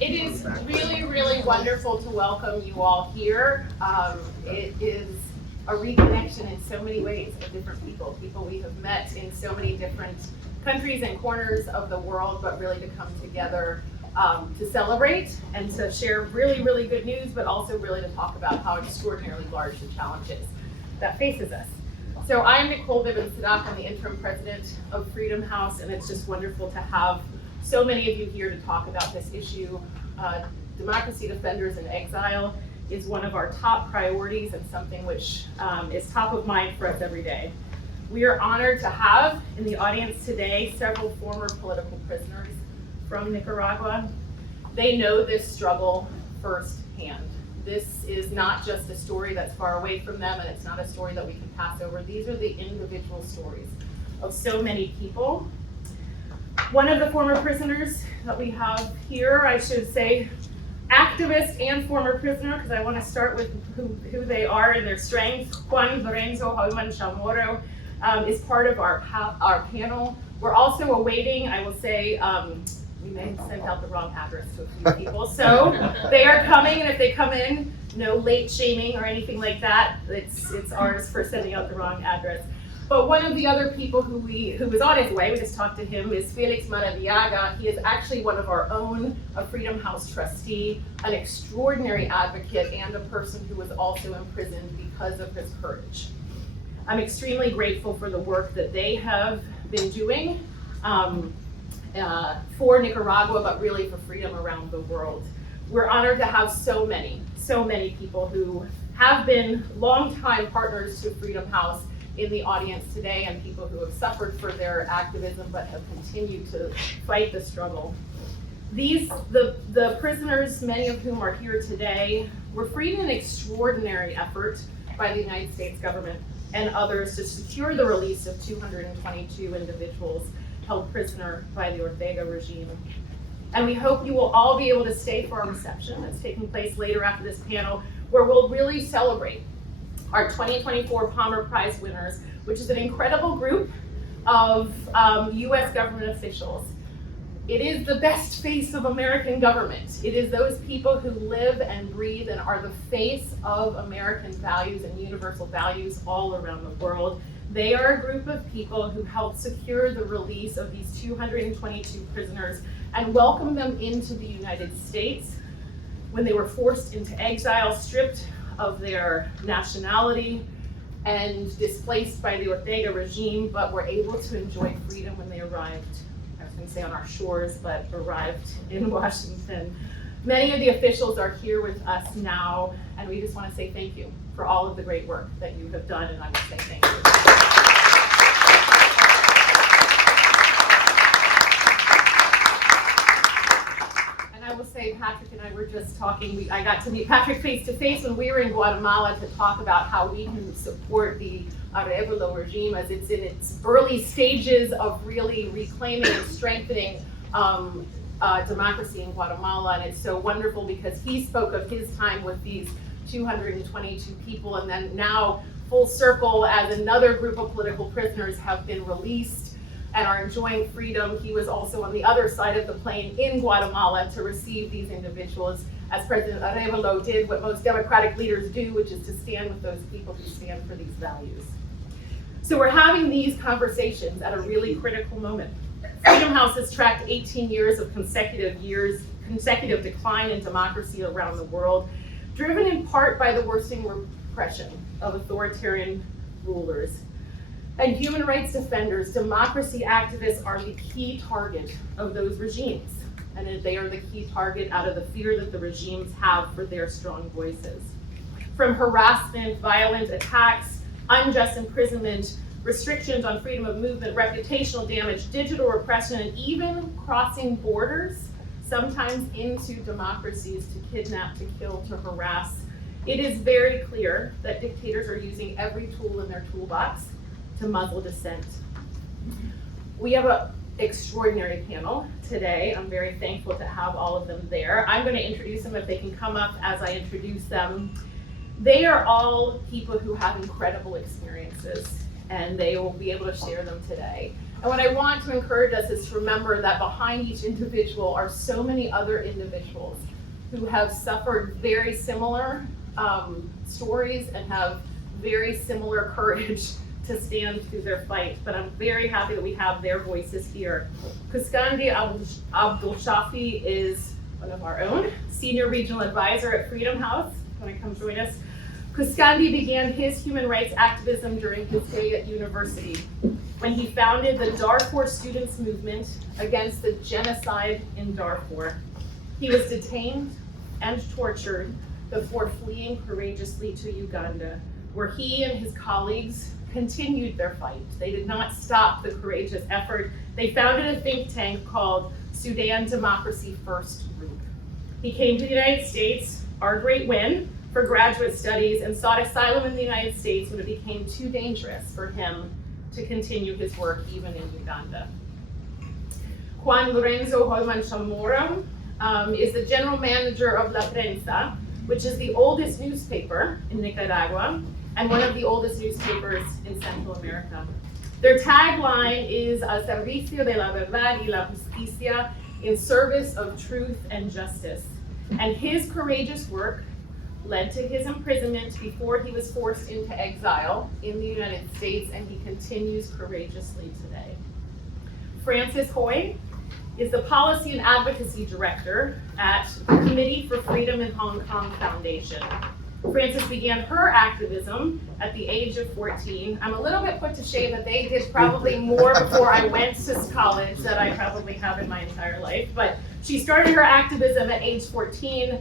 It is really, really wonderful to welcome you all here. It is a reconnection in so many ways of different people we have met in so many different countries and corners of the world, but really to come together to celebrate and to share really, really good news, but also really to talk about how extraordinarily large the challenge is that faces us. So I'm Nicole Bibbins Sedaca, I'm the interim president of Freedom House, and it's just wonderful to have so many of you here to talk about this issue. Democracy defenders in exile is one of our top priorities and something which is top of mind for us every day. We are honored to have in the audience today several former political prisoners from Nicaragua. They know this struggle firsthand. This is not just a story that's far away from them, and it's not a story that we can pass over. These are the individual stories of so many people. One of the former prisoners that we have here, I should say, activist and former prisoner, because I want to start with who they are and their strengths. Juan, Lorenzo, Holmann, Chamorro is part of our panel. We're also awaiting, I will say, we may have sent out the wrong address to a few people. So they are coming, and if they come in, no late shaming or anything like that. It's ours for sending out the wrong address. But one of the other people who was on his way, we just talked to him, is Felix Maradiaga. He is actually one of our own, a Freedom House trustee, an extraordinary advocate, and a person who was also imprisoned because of his courage. I'm extremely grateful for the work that they have been doing for Nicaragua, but really for freedom around the world. We're honored to have so many people who have been longtime partners to Freedom House in the audience today, and people who have suffered for their activism but have continued to fight the struggle. The prisoners, many of whom are here today, were freed in an extraordinary effort by the United States government and others to secure the release of 222 individuals held prisoner by the Ortega regime. And we hope you will all be able to stay for our reception that's taking place later after this panel, where we'll really celebrate our 2024 Palmer Prize winners, which is an incredible group of US government officials. It is the best face of American government. It is those people who live and breathe and are the face of American values and universal values all around the world. They are a group of people who helped secure the release of these 222 prisoners and welcome them into the United States when they were forced into exile, stripped of their nationality and displaced by the Ortega regime, but were able to enjoy freedom when they arrived, I was going to say on our shores, but arrived in Washington. Many of the officials are here with us now, and we just want to say thank you for all of the great work that you have done, and I will say thank you. I will say, Patrick and I were just talking, I got to meet Patrick face to face when we were in Guatemala to talk about how we can support the Arevalo regime as it's in its early stages of really reclaiming and strengthening democracy in Guatemala. And it's so wonderful because he spoke of his time with these 222 people, and then now full circle as another group of political prisoners have been released and are enjoying freedom. He was also on the other side of the plane in Guatemala to receive these individuals, as President Arevalo did what most democratic leaders do, which is to stand with those people who stand for these values. So we're having these conversations at a really critical moment. Freedom House has tracked 18 years of consecutive decline in democracy around the world, driven in part by the worsening repression of authoritarian rulers. And human rights defenders, democracy activists are the key target of those regimes. And they are the key target out of the fear that the regimes have for their strong voices. From harassment, violent attacks, unjust imprisonment, restrictions on freedom of movement, reputational damage, digital repression, and even crossing borders, sometimes into democracies to kidnap, to kill, to harass. It is very clear that dictators are using every tool in their toolbox to muzzle dissent. We have an extraordinary panel today. I'm very thankful to have all of them there. I'm going to introduce them if they can come up as I introduce them. They are all people who have incredible experiences, and they will be able to share them today. And what I want to encourage us is to remember that behind each individual are so many other individuals who have suffered very similar stories and have very similar courage to stand through their fight. But I'm very happy that we have their voices here. Quscondy Abdulshafi is one of our own, Senior Regional Advisor at Freedom House. Want to come join us? Quscondy began his human rights activism during his day at university, when he founded the Darfur Students Movement against the genocide in Darfur. He was detained and tortured before fleeing courageously to Uganda, where he and his colleagues continued their fight. They did not stop the courageous effort. They founded a think tank called Sudan Democracy First Group. He came to the United States, our great win, for graduate studies and sought asylum in the United States when it became too dangerous for him to continue his work even in Uganda. Juan Lorenzo Holmann Chamorro is the general manager of La Prensa, which is the oldest newspaper in Nicaragua and one of the oldest newspapers in Central America. Their tagline is Al servicio de la verdad y la justicia, in service of truth and justice. And his courageous work led to his imprisonment before he was forced into exile in the United States, and he continues courageously today. Frances Hoy is the Policy and Advocacy Director at the Committee for Freedom in Hong Kong Foundation. Frances began her activism at the age of 14. I'm a little bit put to shame that they did probably more before I went to college than I probably have in my entire life, but she started her activism at age 14,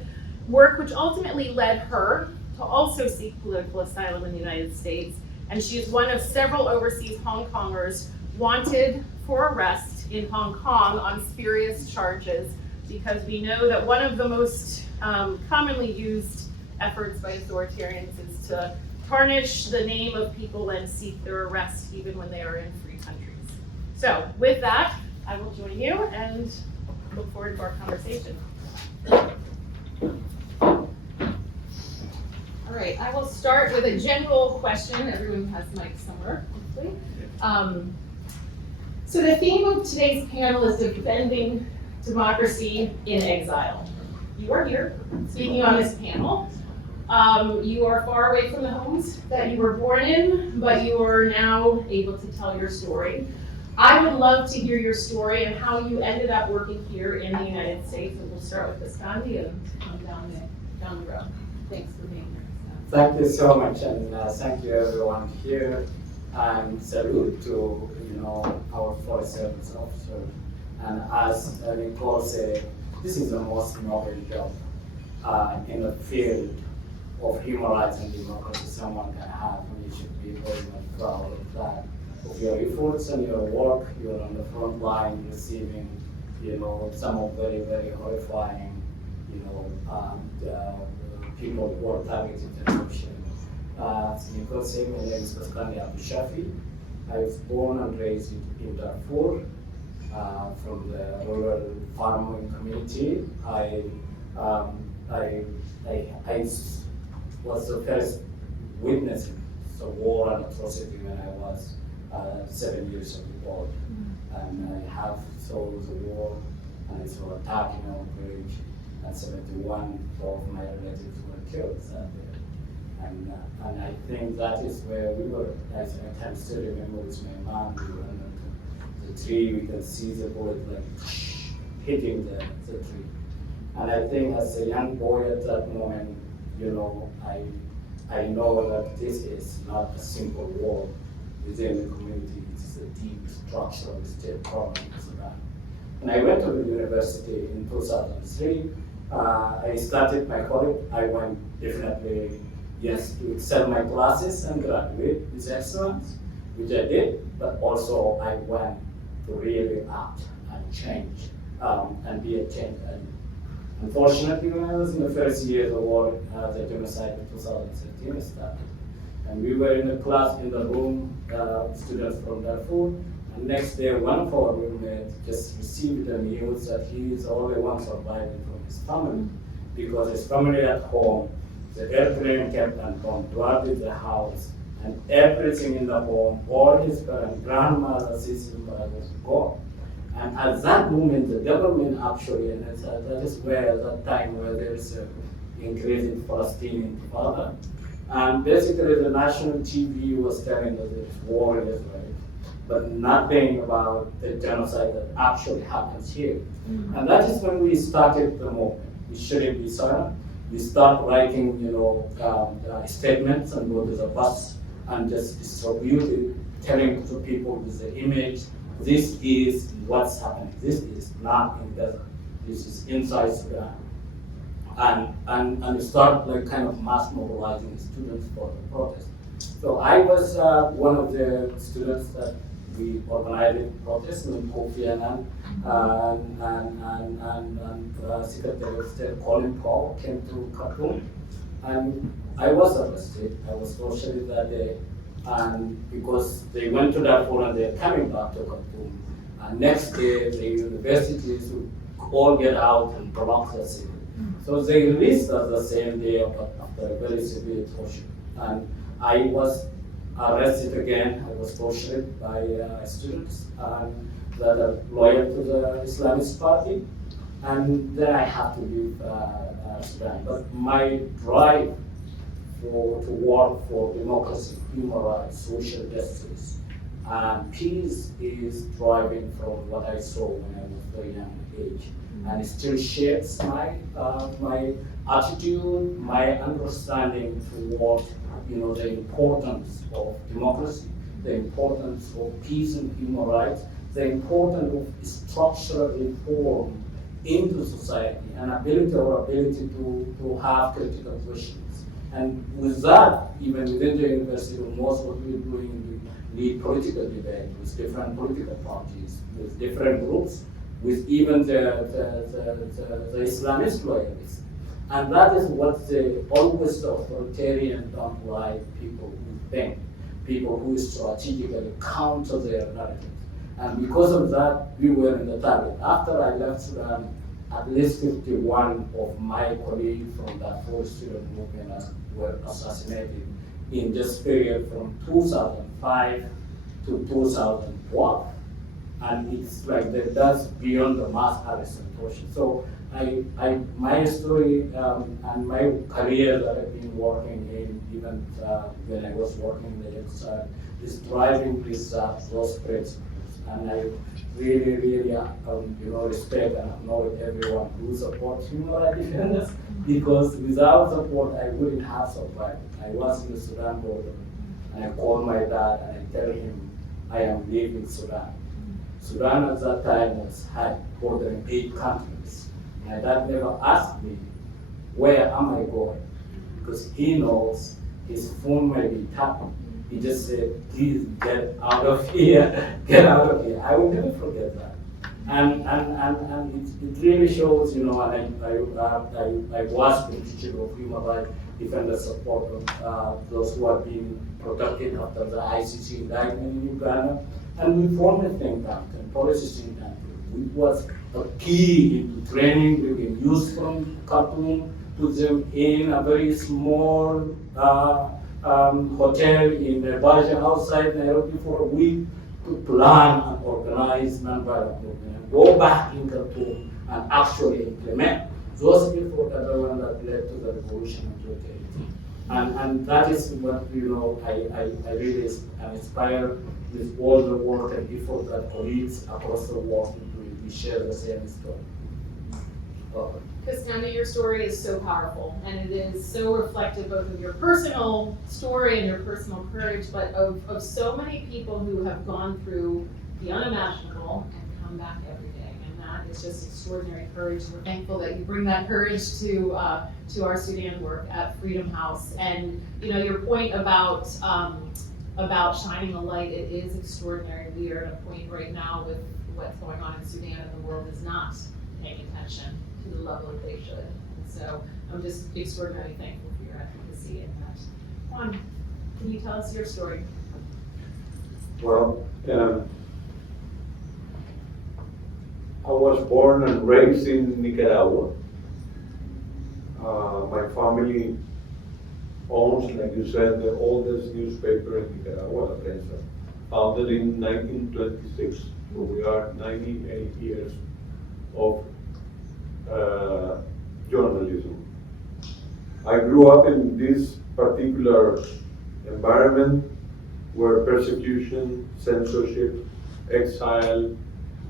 work which ultimately led her to also seek political asylum in the United States, and she is one of several overseas Hong Kongers wanted for arrest in Hong Kong on spurious charges, because we know that one of the most commonly used efforts by authoritarians is to tarnish the name of people and seek their arrest even when they are in free countries. So with that, I will join you and look forward to our conversation. All right, I will start with a general question. Everyone has mics somewhere, hopefully. So the theme of today's panel is defending democracy in exile. You are here speaking on this panel. You are far away from the homes that you were born in, but you are now able to tell your story. I would love to hear your story and how you ended up working here in the United States. And we'll start with Quscondy and come down the road. Thanks for being here. Thank you so much, and thank you everyone here. And salute to our forest service officers. And as Nicole said, this is the most noble job in the field of human rights and democracy someone can have, and you should be very much proud of that. Of your efforts and your work, you're on the front line receiving, some of very, very horrifying, people who are targeted detention. As Nicole said, my name is Quscondy Abdulshafi. I was born and raised in Darfur from the rural farming community. I was the first witness of war and atrocity when I was 7 years old. And I have saw the war and I saw attack in our village, and 71 of my relatives were killed that day. And I think that is where we were. I can still remember with my mom, we were under the tree, we can see the bullet like hitting the tree. And I think as a young boy at that moment, I know that this is not a simple war within the community, it is a deep structural state problem. And I went to the university in 2003. I started my college. I went definitely, yes, to excel my classes and graduate with excellence, which I did, but also I went to really act and change and be a change. And unfortunately, when I was in the first year of the war, the genocide in 2013 started. And we were in the class, in the room, students from Darfur. And next day, one of our roommates just received the news that he is the only one surviving from his family, because his family at home, the airplane kept and bombarded the house, and everything in the home, all his parents, grandmother, sister, brother was gone. And at that moment, the government actually, and that is where, at that time, where there is an increase in Palestinian father. And basically, the national TV was telling us there's war in Israel, but nothing about the genocide that actually happens here. Mm-hmm. And that is when we started the movement. We shouldn't be silent. We start writing, statements and go to the bus and just distribute it, telling to people with the image, this is what's happening. This is not in Gaza. This is inside Sudan. And we start like kind of mass mobilizing students for the protest. So I was one of the students that we organized the protest with Kofi Annan and Secretary of State Colin Powell came to Khartoum. And I was arrested. I was tortured that day. And because they went to Darfur and they're coming back to Khartoum. And next day, the universities would all get out and block the city. So they released us the same day after a very severe torture. And I was arrested again. I was tortured by students that are loyal to the Islamist party. And then I had to leave Sudan. But my drive to work for democracy, human rights, social justice, and peace is driving from what I saw when I was very young age. And it still shapes my attitude, my understanding toward the importance of democracy, the importance of peace and human rights, the importance of structural reform into society, and ability to have critical questions. And with that, even within the university, most of what we're doing, we lead political debate with different political parties, with different groups, with even the Islamist loyalists. And that is what always the authoritarian don't like, people who think, people who strategically counter their narrative. And because of that, we were in the target. After I left Sudan, at least 51 of my colleagues from that whole student movement were assassinated in this period from 2005 to 2012. And it's like that's beyond the mass arrest and torture. So my story and my career that I've been working in, even when I was working in the Exile, is driving those principles. And I really, really, respect and acknowledge everyone who supports human rights defenders, because without support, I wouldn't have survived. I was in the Sudan border, and I called my dad and I tell him I am leaving Sudan. Sudan at that time had bordering 8 countries. My dad never asked me, where am I going? Because he knows his phone might be tapped. He just said, please get out of here, get out of here. I will never forget that. And it really shows, and I was the teacher of human rights defenders support of those who have been protected after the ICC indictment in Uganda. And we formed a think tank, and policy think tank. It was a key into training. We can use from Khartoum, put them in a very small hotel in a Baja outside Nairobi for a week to plan and organize nonviolent movement and go back in Khartoum and actually implement those people that are the one that led to the revolution of 2018. And that is what I really am inspired with all the work and effort that colleagues across the world do. We share the same story. Quscondy, your story is so powerful, and it is so reflective both of your personal story and your personal courage, but of so many people who have gone through the unimaginable and come back every day. And that is just extraordinary courage. We're thankful that you bring that courage to our Sudan work at Freedom House. And your point about shining a light, it is extraordinary. We are at a point right now with what's going on in Sudan, and the world is not paying attention to the level that they should. And so I'm just extraordinarily thankful for your advocacy in that. Juan, can you tell us your story? Well, I was born and raised in Nicaragua. My family owns, like you said, the oldest newspaper in Nicaragua, La Prensa, founded in 1926. So we are 98 years of journalism. I grew up in this particular environment where persecution, censorship, exile,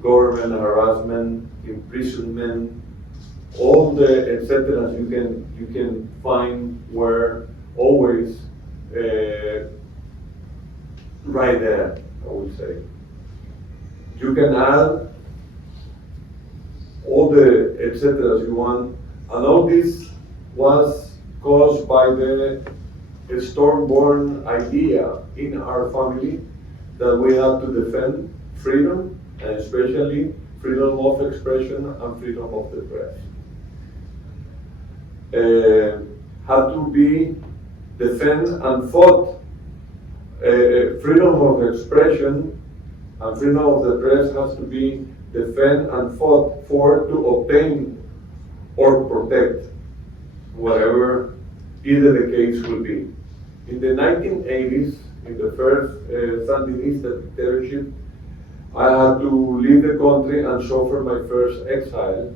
government harassment, imprisonment, all the etc. you can find were always right there, I would say. You can add all the etc. you want, and all this was caused by the storm-born idea in our family that we have to defend freedom, and especially freedom of expression and freedom of the press. Had to be defend and fought. Freedom of expression and freedom of the press has to be defend and fought for to obtain or protect, whatever either the case will be. In the 1980s, in the first Sandinista dictatorship, I had to leave the country and suffer my first exile.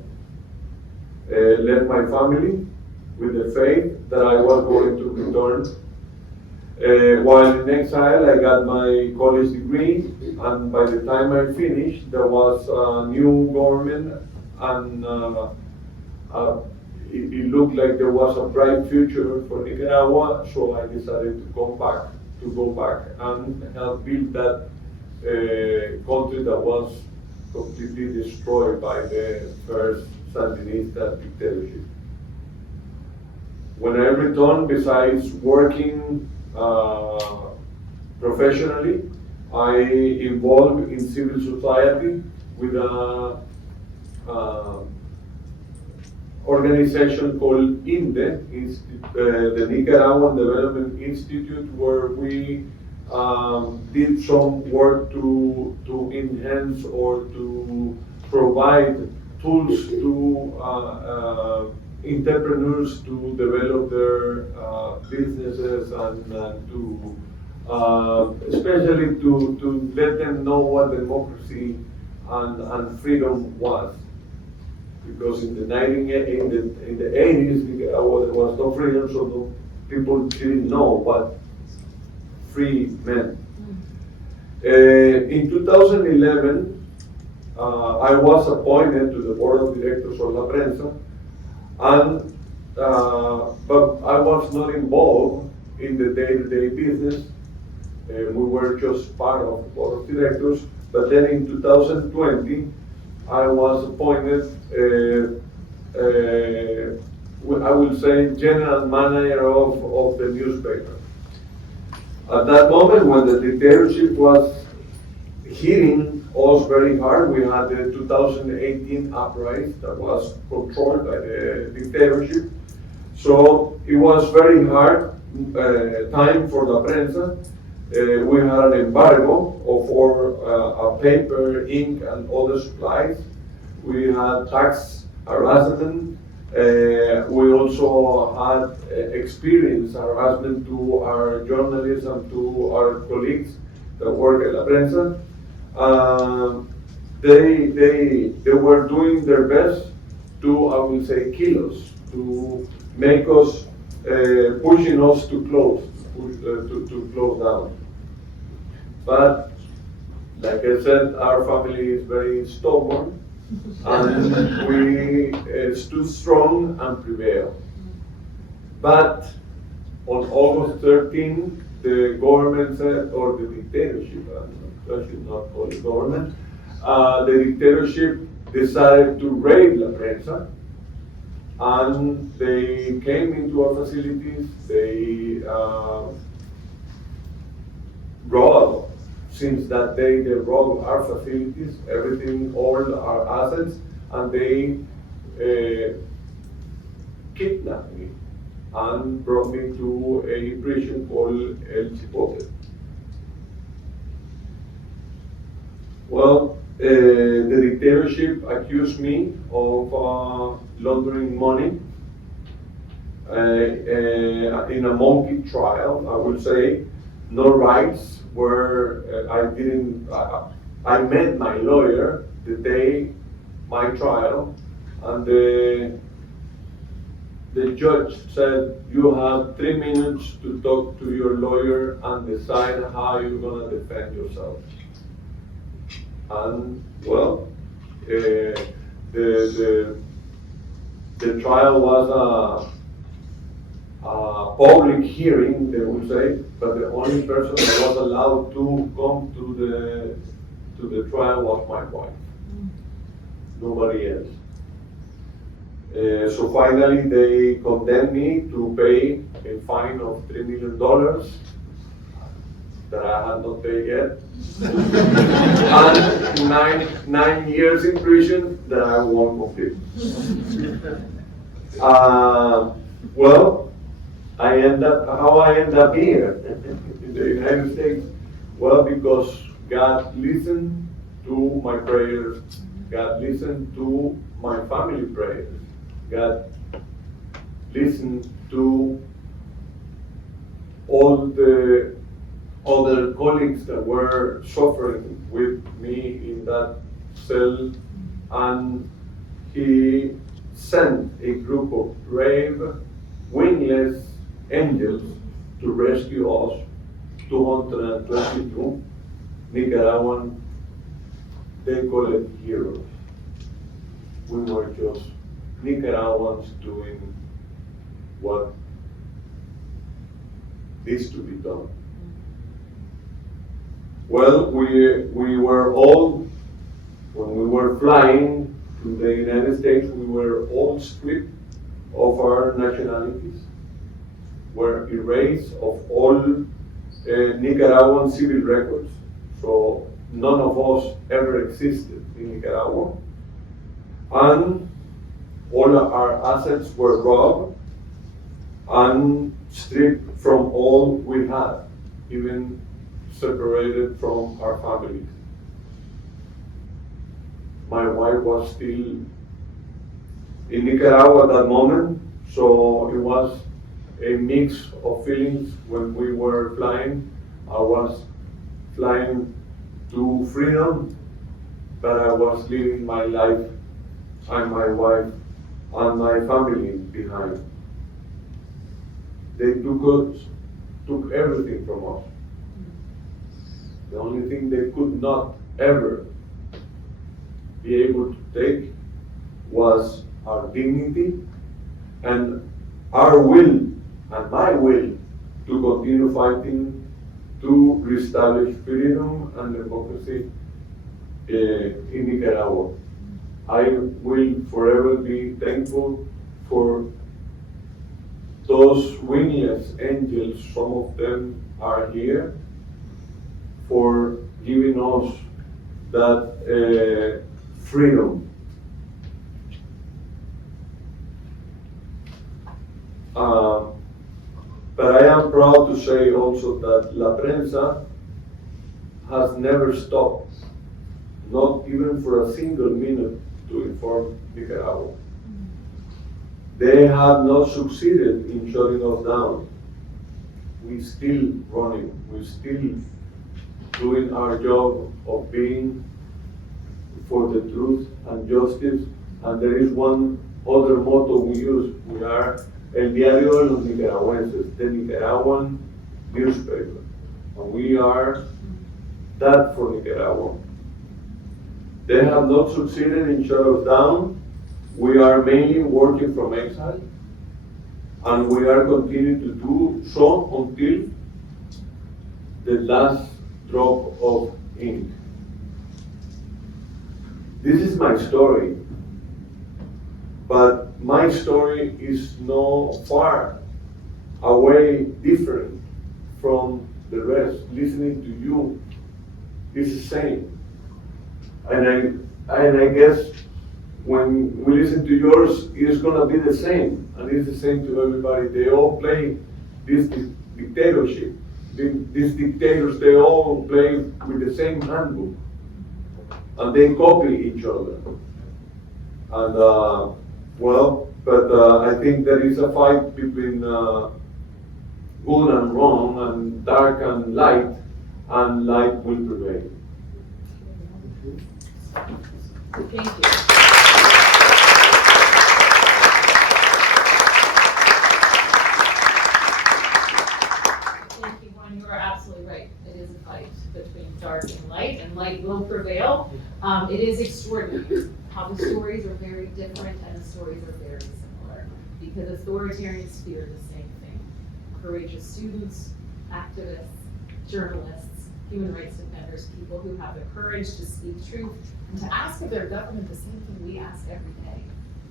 Left my family with the faith that I was going to return. While in exile, I got my college degree, and by the time I finished, there was a new government, and it looked like there was a bright future for Nicaragua, so I decided to go back and help build that country that was completely destroyed by the first Sandinista dictatorship. When I returned, besides working professionally, I involved in civil society with a organization called INDE, the Nicaraguan Development Institute, where we did some work to enhance or to provide tools to entrepreneurs to develop their businesses and to especially to let them know what democracy and freedom was. Because in the 80s, there was no freedom, so no, people didn't know what free meant. In 2011, I was appointed to the board of directors of La Prensa, and but I was not involved in the day-to-day business. We were just part of the board of directors. But then in 2020, I was appointed, I will say, general manager of the newspaper. At that moment, when the dictatorship was hitting us very hard, we had the 2018 uprising that was controlled by the dictatorship. So it was very hard time for La Prensa. We had an embargo for paper, ink, and other supplies. We had tax harassment. We also had experienced harassment to our journalists and to our colleagues that work at La Prensa. They were doing their best to, I will say, kill us, to make us, pushing us to close. To close down. But like I said, our family is very stubborn, and we stood strong and prevailed. But on August 13, the government said, or the dictatorship, I should not call it government, the dictatorship decided to raid La Prensa. And they came into our facilities, they robbed, since that day they robbed our facilities, everything, all our assets, and they kidnapped me and brought me to a prison called El Chipote. Well, the dictatorship accused me of laundering money, in a monkey trial, I would say. No rights, where I met my lawyer the day my trial, and the judge said, you have 3 minutes to talk to your lawyer and decide how you're gonna defend yourself. And well, the trial was a public hearing, they would say, but the only person that was allowed to come to the trial was my wife. Nobody else. So finally, they condemned me to pay a fine of $3 million that I had not paid yet, and 9 years in prison that I won't complete. Well, how I end up here in the United States? Well, because God listened to my prayers, God listened to my family prayers, God listened to all the other colleagues that were suffering with me in that cell, and He sent a group of brave, wingless angels to rescue us, 222 Nicaraguan, they call it heroes. We were just Nicaraguans doing what needs to be done. Well, we were all, when we were flying to the United States, we were all stripped of our nationalities, were erased of all Nicaraguan civil records. So none of us ever existed in Nicaragua. And all our assets were robbed and stripped from all we had, even separated from our families. My wife was still in Nicaragua at that moment, so it was a mix of feelings when we were flying. I was flying to freedom, but I was leaving my life and my wife and my family behind. They took everything from us. The only thing they could not ever be able to take was our dignity and our will and my will to continue fighting to reestablish freedom and democracy in Nicaragua. I will forever be thankful for those wingless angels, some of them are here, for giving us that freedom. But I am proud to say also that La Prensa has never stopped, not even for a single minute, to inform Nicaragua. They have not succeeded in shutting us down. We're still running, we're still doing our job of being for the truth and justice. And there is one other motto we use. We are El Diario de los Nicaragüenses, the Nicaraguan newspaper. And we are that for Nicaragua. They have not succeeded in shutting us down. We are mainly working from exile, and we are continuing to do so until the last drop of ink. This is my story, but my story is no far away different from the rest. Listening to you is the same. And I guess when we listen to yours, it's gonna be the same, and it's the same to everybody. They all play this dictatorship. These dictators, they all play with the same handbook, and they copy each other. And well, But I think there is a fight between good and wrong, and dark and light will prevail. Thank you. Thank you, Juan. You are absolutely right. It is a fight between dark and light will prevail. It is extraordinary how the stories are very different and the stories are very similar, because authoritarians fear the same thing. Courageous students, activists, journalists, human rights defenders, people who have the courage to speak truth and to ask of their government the same thing we ask every day.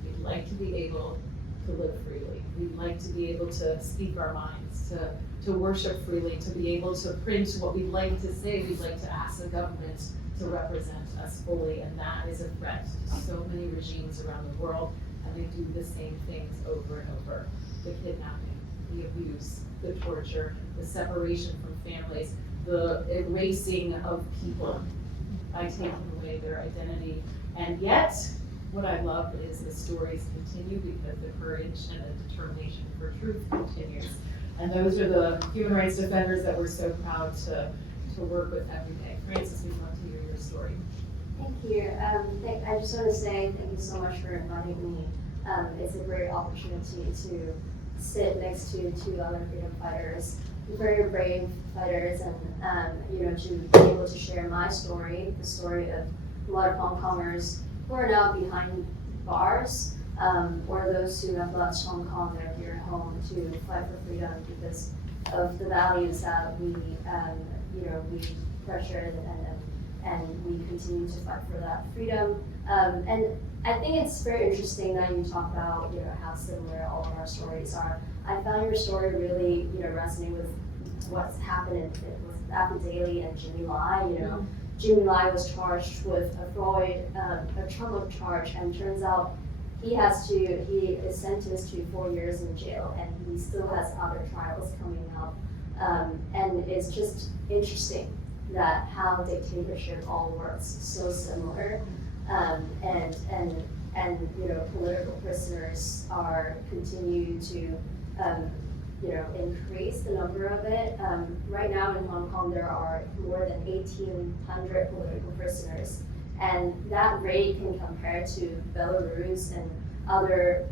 We'd like to be able to live freely. We'd like to be able to speak our minds, to worship freely, to be able to print what we'd like to say. We'd like to ask the government to represent us fully, and that is a threat to so many regimes around the world, and they do the same things over and over. The kidnapping, the abuse, the torture, the separation from families, the erasing of people by taking away their identity. And yet, what I love is the stories continue because the courage and the determination for truth continues. And those are the human rights defenders that we're so proud to work with every day. Frances, we'd love to hear your story. Thank you. I just want to say thank you so much for inviting me. It's a great opportunity to sit next to two other freedom fighters, very brave fighters, and to be able to share my story, the story of a lot of Hong Kongers who are now behind bars, or those who have left Hong Kong, their dear home, to fight for freedom because of the values that we pressured and we continue to fight for that freedom. And I think it's very interesting that you talk about how similar all of our stories are. I found your story really resonate with what's happened with Abu Dhabi and Jimmy Lai. Jimmy Lai was charged with a Trump charge, and turns out he is sentenced to 4 years in jail, and he still has other trials coming up. And it's just interesting that how dictatorship all works so similar, and political prisoners continue to increase the number of it. Right now in Hong Kong there are more than 1,800 political prisoners, and that rate can compare to Belarus and other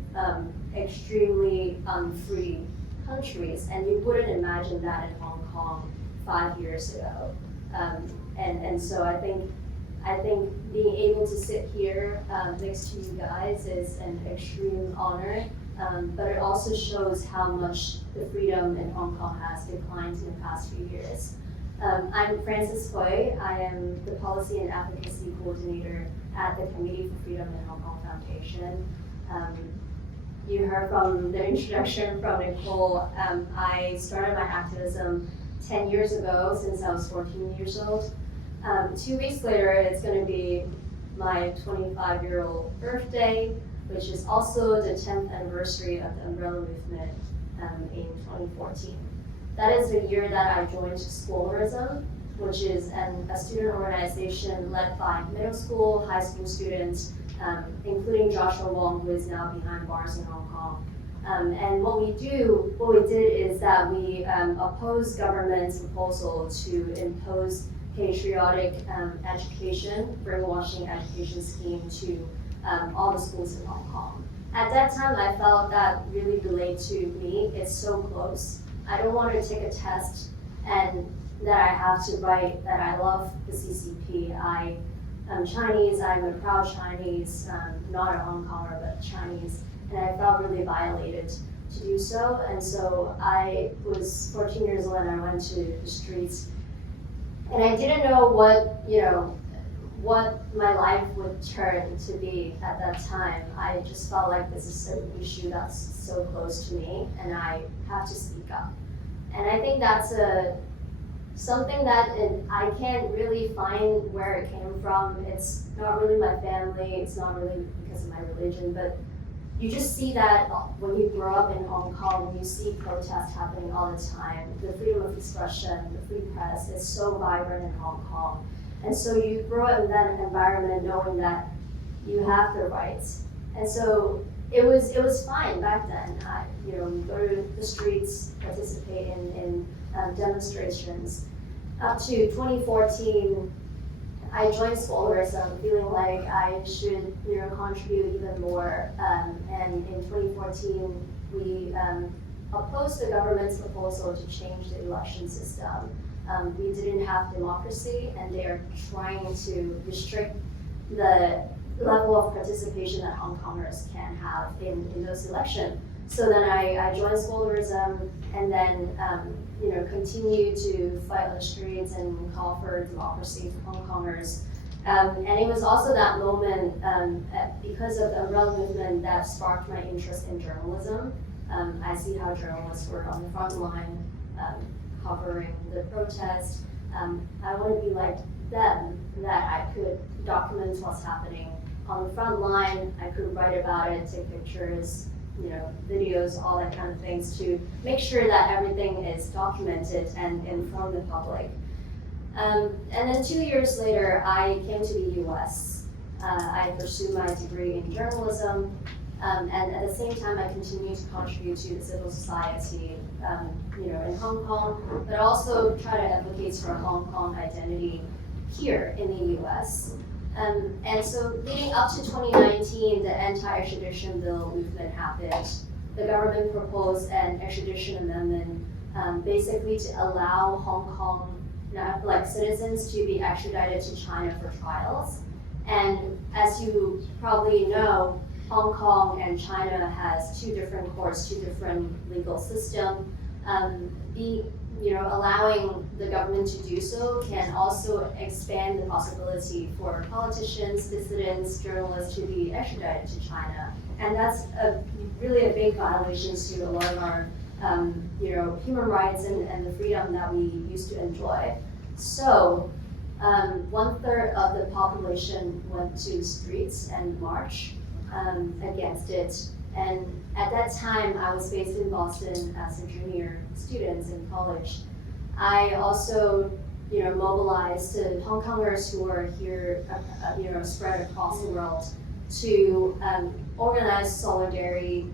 extremely unfree countries, and you wouldn't imagine that in Hong Kong 5 years ago. And so I think being able to sit here next to you guys is an extreme honor, but it also shows how much the freedom in Hong Kong has declined in the past few years. I'm Frances Hui. I am the Policy and Advocacy Coordinator at the Committee for Freedom in Hong Kong Foundation. You heard from the introduction from Nicole. I started my activism 10 years ago, since I was 14 years old. 2 weeks later, it's going to be my 25-year-old birthday, which is also the 10th anniversary of the Umbrella Movement in 2014. That is the year that I joined Scholarism, which is a student organization led by middle school, high school students, including Joshua Wong, who is now behind bars in Hong Kong. And what we did is that we opposed government's proposal to impose patriotic education, brainwashing education scheme to all the schools in Hong Kong. At that time, I felt that really related to me. It's so close. I don't want to take a test and that I have to write that I love the CCP. I'm Chinese, I'm a proud Chinese, not a Hong Konger, but Chinese, and I felt really violated to do so. And so I was 14 years old and I went to the streets, and I didn't know what my life would turn to be at that time. I just felt like this is an issue that's so close to me and I have to speak up. And I think that's something that I can't really find where it came from. It's not really my family, it's not really because of my religion, but you just see that when you grow up in Hong Kong, when you see protests happening all the time, the freedom of expression, the free press is so vibrant in Hong Kong. And so you grow up in that environment knowing that you have the rights And so it was fine back then. Go to the streets, participate in demonstrations. Up to 2014, I joined scholarism, feeling like I should contribute even more. And in 2014, we opposed the government's proposal to change the election system. We didn't have democracy, and they are trying to restrict the level of participation that Hong Kongers can have in those elections. So then I joined scholarism, and then continued to fight on the streets and call for democracy for Hong Kongers. And it was also that moment, because of the umbrella movement, that sparked my interest in journalism. I see how journalists were on the front line covering the protest. I want to be like them, that I could document what's happening on the front line. I could write about it, take pictures, videos, all that kind of things to make sure that everything is documented and inform the public. And then 2 years later, I came to the US. I pursued my degree in journalism, and at the same time, I continued to contribute to the civil society, in Hong Kong, but also try to advocate for a Hong Kong identity here in the US. And so leading up to 2019, the anti-extradition bill movement happened. The government proposed an extradition amendment, basically to allow Hong Kong citizens to be extradited to China for trials. And as you probably know, Hong Kong and China has two different courts, two different legal systems. Allowing the government to do so can also expand the possibility for politicians, dissidents, journalists to be extradited to China. And that's really a big violation to a lot of our human rights and the freedom that we used to enjoy. So 1/3 of the population went to the streets and marched against it. And at that time, I was based in Boston as a junior student in college. I also, mobilized the Hong Kongers who are here, spread across the world to organize solidarity,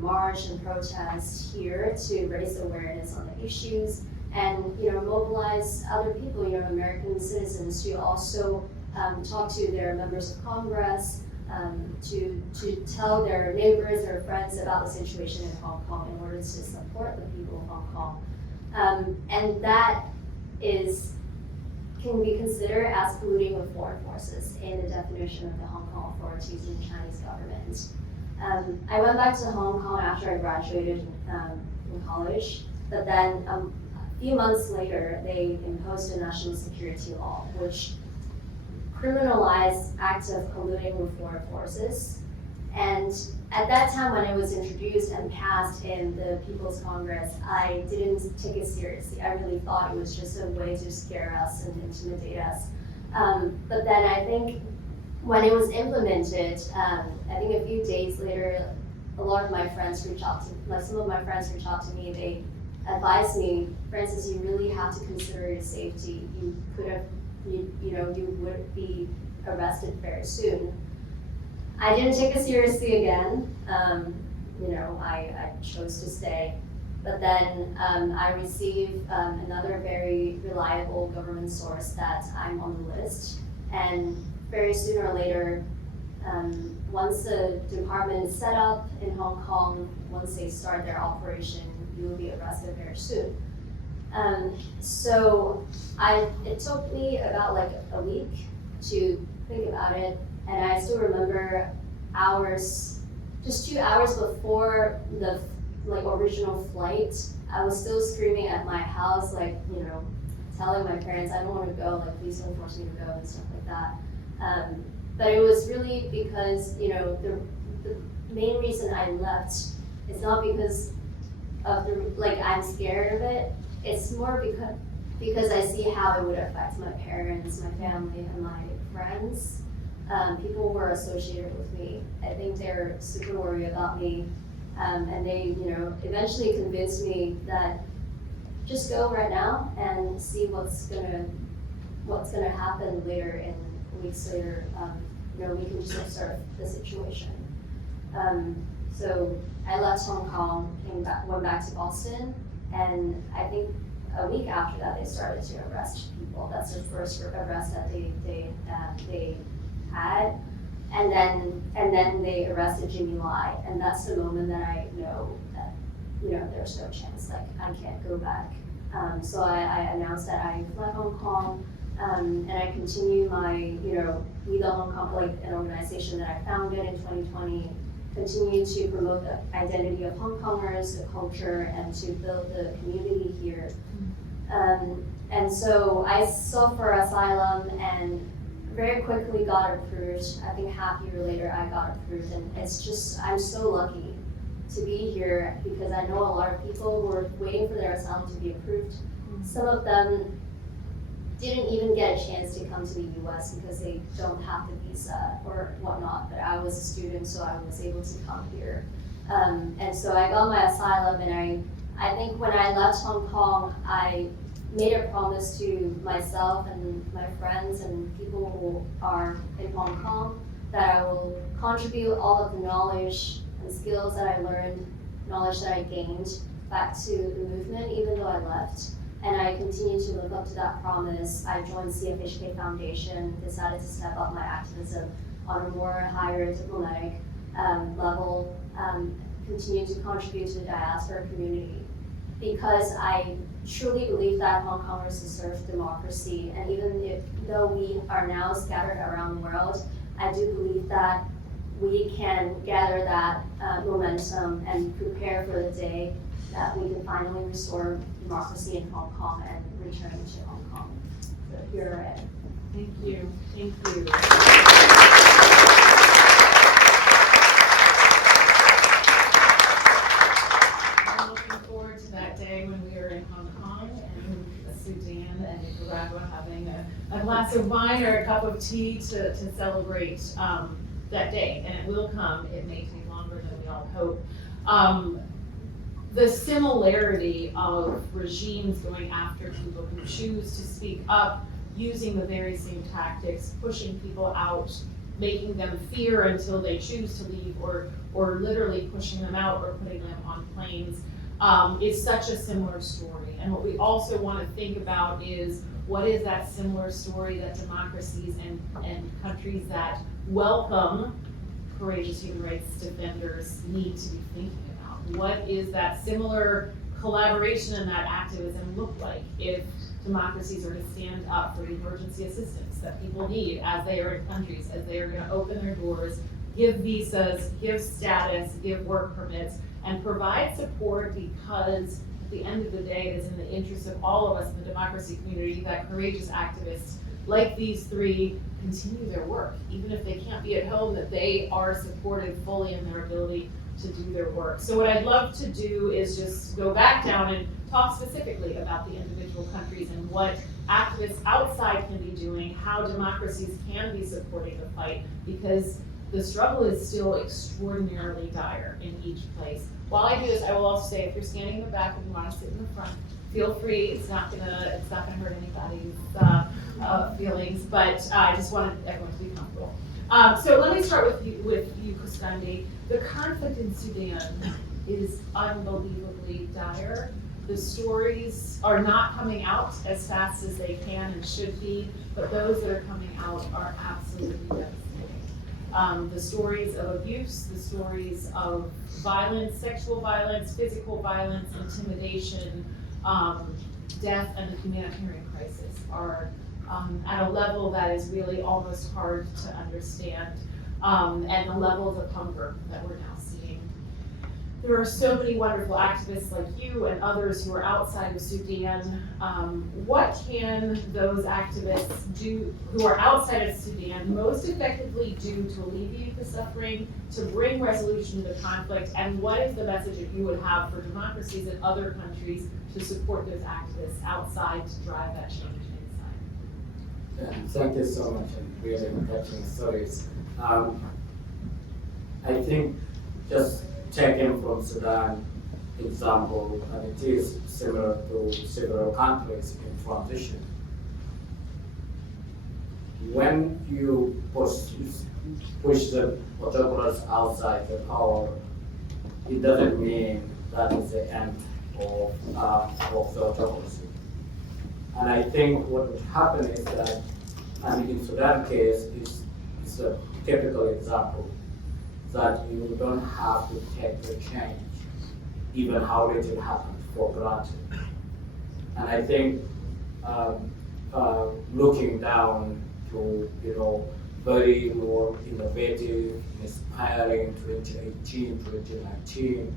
march and protest here to raise awareness on the issues, and mobilize other people, American citizens, to also talk to their members of Congress, to tell their neighbors or friends about the situation in Hong Kong in order to support the people of Hong Kong. And that can be considered as colluding with foreign forces in the definition of the Hong Kong authorities and the Chinese government. I went back to Hong Kong after I graduated in college, but then a few months later, they imposed a national security law, which criminalized acts of colluding with foreign forces. And at that time, when it was introduced and passed in the People's Congress, I didn't take it seriously. I really thought it was just a way to scare us and intimidate us. But then I think when it was implemented, I think a few days later, a lot of my friends reached out to, some of my friends reached out to me. They advised me, Francis, you really have to consider your safety. You would be arrested very soon. I didn't take it seriously again. I chose to stay. But then I received another very reliable government source that I'm on the list. And very sooner or later, once the department is set up in Hong Kong, once they start their operation, you will be arrested very soon. So it took me about a week to think about it, and I still remember just 2 hours before the original flight, I was still screaming at my house, telling my parents, I don't want to go, please don't force me to go and stuff like that. But it was really because, the main reason I left is not because of I'm scared of it. It's more because I see how it would affect my parents, my family, and my friends, people who are associated with me. I think they're super worried about me, and they, eventually convinced me that just go right now and see what's gonna happen later, in weeks later, we can just observe the situation. So I left Hong Kong, went back to Boston, and I think a week after that they started to arrest people. That's the first arrest that they had, and then they arrested Jimmy Lai, and that's the moment that I know that there's no chance, like I can't go back. So I announced that I left Hong Kong, and I continue my We the Hong Kong, like an organization that I founded in 2020. Continue to promote the identity of Hong Kongers, the culture, and to build the community here. And so I sought for asylum and very quickly got approved. I think half a year later I got approved, and it's just, I'm so lucky to be here because I know a lot of people were waiting for their asylum to be approved. Some of them didn't even get a chance to come to the US because they don't have the visa or whatnot, but I was a student, so I was able to come here. And so I got my asylum, and I think when I left Hong Kong, I made a promise to myself and my friends and people who are in Hong Kong that I will contribute all of the knowledge and skills that I learned, knowledge that I gained back to the movement, even though I left. And I continue to live up to that promise. I joined CFHK Foundation, decided to step up my activism on a more higher diplomatic level, continue to contribute to the diaspora community, because I truly believe that Hong Kongers deserve democracy. And even though we are now scattered around the world, I do believe that we can gather that momentum and prepare for the day that we can finally restore democracy in Hong Kong and return to Hong Kong. So here I am. Thank you. Thank you. I'm looking forward to that day when we are in Hong Kong and Sudan and Nicaragua having a glass of wine or a cup of tea to celebrate that day. And it will come. It may take longer than we all hope. The similarity of regimes going after people who choose to speak up, using the very same tactics, pushing people out, making them fear until they choose to leave, or literally pushing them out or putting them on planes, is such a similar story. And what we also want to think about is, what is that similar story that democracies and countries that welcome courageous human rights defenders need to be thinking about? What is that similar collaboration and that activism look like if democracies are to stand up for the emergency assistance that people need as they are in countries, as they are going to open their doors, give visas, give status, give work permits, and provide support, because at the end of the day, it is in the interest of all of us in the democracy community that courageous activists like these three continue their work, even if they can't be at home, that they are supported fully in their ability to do their work. So what I'd love to do is just go back down and talk specifically about the individual countries and what activists outside can be doing, how democracies can be supporting the fight, because the struggle is still extraordinarily dire in each place. While I do this, I will also say, if you're standing in the back and you want to sit in the front, feel free. It's not gonna hurt anybody's feelings, but I just wanted everyone to be comfortable. So let me start with you, Quscondy. The conflict in Sudan is unbelievably dire. The stories are not coming out as fast as they can and should be, but those that are coming out are absolutely devastating. The stories of abuse, the stories of violence, sexual violence, physical violence, intimidation, death, and the humanitarian crisis are at a level that is really almost hard to understand, and the levels of hunger that we're now seeing. There are so many wonderful activists like you and others who are outside of Sudan. What can those activists do who are outside of Sudan most effectively do to alleviate the suffering, to bring resolution to the conflict, and what is the message that you would have for democracies in other countries to support those activists outside to drive that change inside? Yeah, thank you so much, and really touching stories. I think just taking from Sudan example, and it is similar to several conflicts in transition. When you push the autocrats outside the power, it doesn't mean that is the end of the autocracy. And I think what would happen is that, and in Sudan case, is a typical example that you don't have to take the change, even how little happens, for granted. And I think looking down to, very more innovative, inspiring 2018, 2019,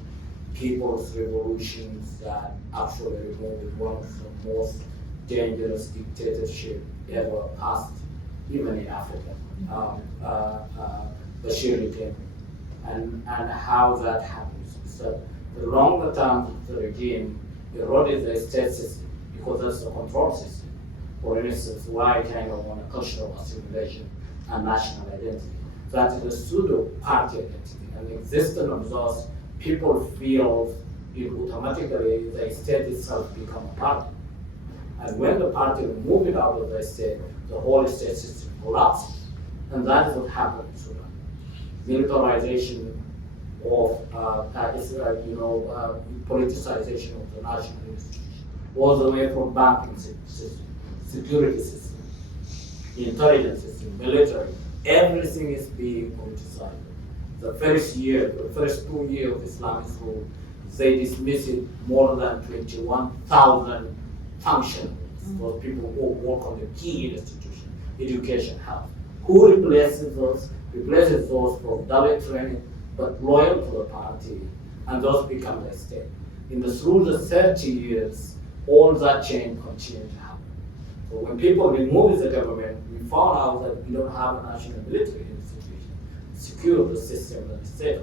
people's revolutions that actually removed one of the most dangerous dictatorship ever passed, even in Africa, Bashir regime, and how that happens. So the longer term the regime eroded the state system because that's the control system. For instance, why China want a cultural assimilation and national identity. That is a pseudo-party identity, and the existence of those people feel it automatically the state itself become a party. And when the party remove it out of the state, the whole state system collapses. And that is what happened in Sudan. Militarization of, politicization of the national institution, all the way from banking system, security system, intelligence system, military, everything is being politicized. The first 2 years of Islamist rule, they dismissed more than 21,000 functionaries, those people who work on the key institutions, education, health. Who replaces those? Replaces those from double training, but loyal to the party, and those become the state. Through the 30 years, all that change continued to happen. So when people removed the government, we found out that we don't have a national military institution, secure the system and the state.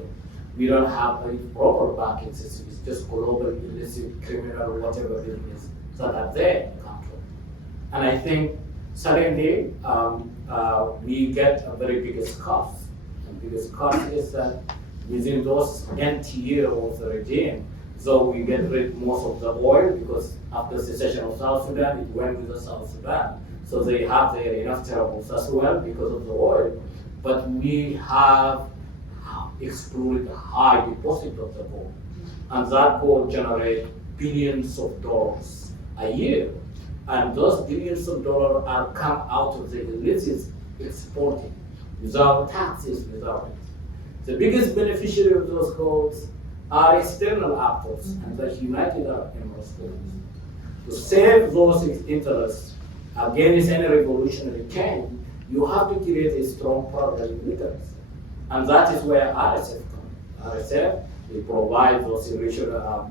We don't have a proper banking system. It's just global illicit, criminal, whatever it is that are there in the country. And I think suddenly we get a very biggest cost. And the biggest cost is that within those 20 years of the regime, so we get rid most of the oil because after secession of South Sudan, it went with the South Sudan. So they have their enough troubles as well because of the oil. But we have exploited the high deposit of the gold. And that gold generates billions of dollars a year. And those billions of dollars are come out of the illicit exporting without taxes, without it. The biggest beneficiary of those golds are external actors and the United Arab Emirates. To save those interests against any revolutionary change, you have to create a strong parallel militarism. And that is where RSF comes. RSF, they provide those irrational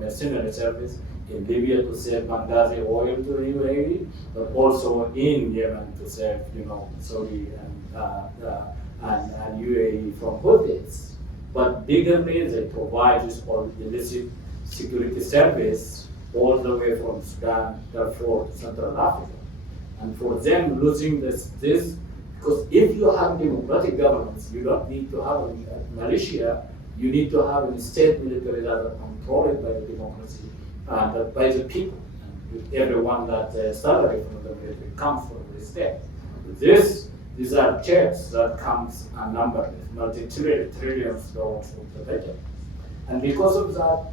mercenary service in Libya to save Benghazi oil to the UAE, but also in Yemen to save, Saudi and UAE from Houthis. But biggerly, they provide this illicit security service all the way from Sudan, Darfur, to Central Africa. And for them, losing this, because if you have democratic governance, you don't need to have a militia, you need to have a state military that are controlled by the democracy and by the people. And everyone that salary from the military comes from the state. These are checks that comes unnumbered, multi-trillions dollars of the budget. And because of that,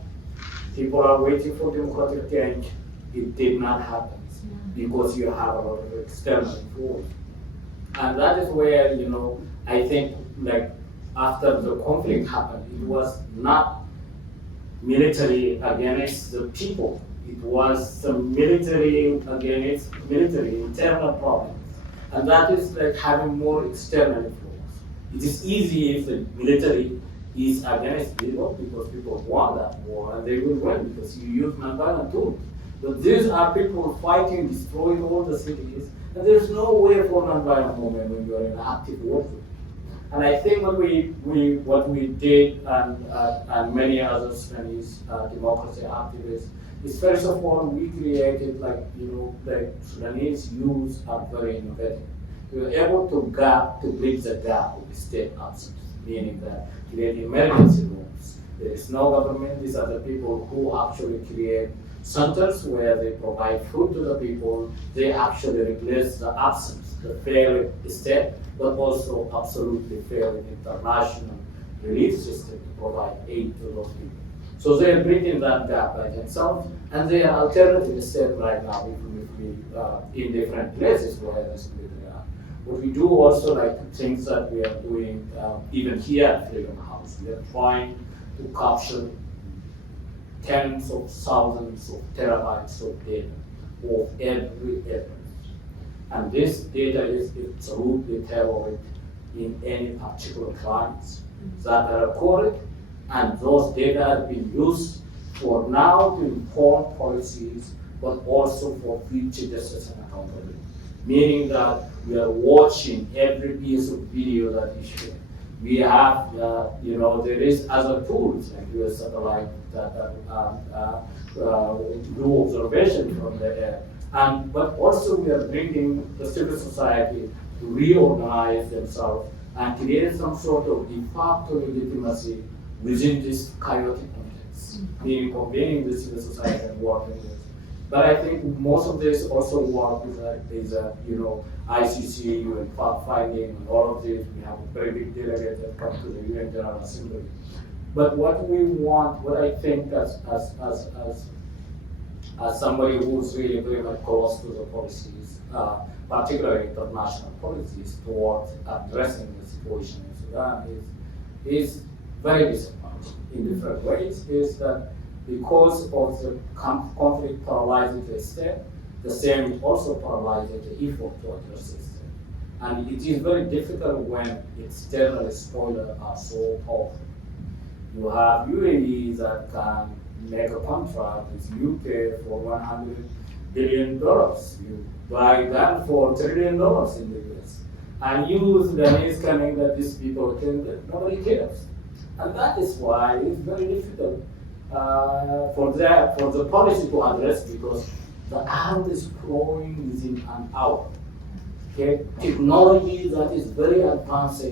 people are waiting for democratic change. It did not happen because you have a lot of external influence. And that is where, I think, after the conflict happened, it was not military against the people. It was some military against military internal problems. And that is like having more external influence. It is easy if the military is against people because people want that war and they will win because you use nonviolent tools. But these are people fighting, destroying all the cities, and there's no way for nonviolent movement when you are in active warfare. And I think what we did and many other Sudanese democracy activists is first of all we created Sudanese youth are very innovative. We were able to bridge the gap of the state absence, meaning that create emergency rooms. There is no government. These are the people who actually create centers where they provide food to the people. They actually replace the absence, the failed state, but also absolutely failed international relief system to provide aid to those people. So they are bridging that gap by themselves, and they are alternative state right now, in different places where this are. But we do also like things that we are doing even here at Freedom House. We are trying to capture tens of thousands of terabytes of data of every evidence. And this data is absolutely tailored in any particular crimes that are recorded, and those data have been used for now to inform policies, but also for future justice and accountability. Meaning that we are watching every piece of video that is shared. We have, there is other tools like US satellite that do observation from the air. But also we are bringing the civil society to reorganize themselves and create some sort of de facto legitimacy within this chaotic context, meaning convening the civil society and working with. But I think most of this also work is ICC and fact-finding and all of this. We have a very big delegate that comes to the UN General Assembly. But what we want, what I think as somebody who's really very much close to the policies, particularly international policies, towards addressing the situation in Sudan is very disappointing in different ways, is that because of the conflict paralyzing the state, the same also paralyzes the effort to address the state. And it is very difficult when external spoilers are so powerful. You have UAE that can make a contract with UK for $100 billion. You buy that for $1 trillion in the US. And you Sudanese claiming that these people can, nobody cares. And that is why it's very difficult for the policy to address, because the arm is growing within an hour. Okay? Technology that is very advanced,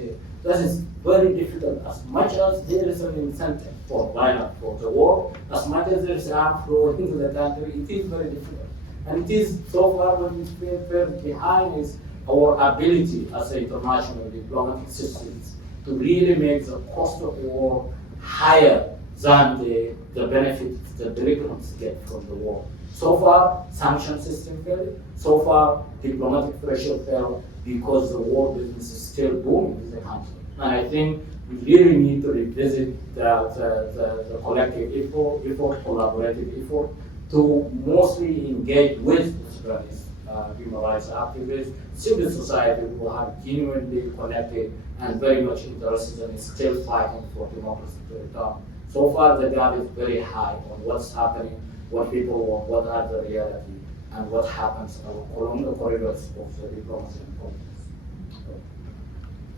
that is very difficult. As much as there is an incentive for violence, for the war, as much as there is arm flowing into the country, it is very difficult. And it is so far what is being behind is our ability as international diplomatic systems to really make the cost of war higher than the benefits the belligerents get from the war. So far, sanction system failed. So far, diplomatic pressure failed because the war business is still booming in the country. And I think we really need to revisit the collective effort, collaborative effort, to mostly engage with the Sudanese human rights activists, civil society who are genuinely connected and very much interested and still fighting for democracy to return. So far, the gap is very high on what's happening, what people want, what are the reality, and what happens along the corridors of the diplomacy and politics.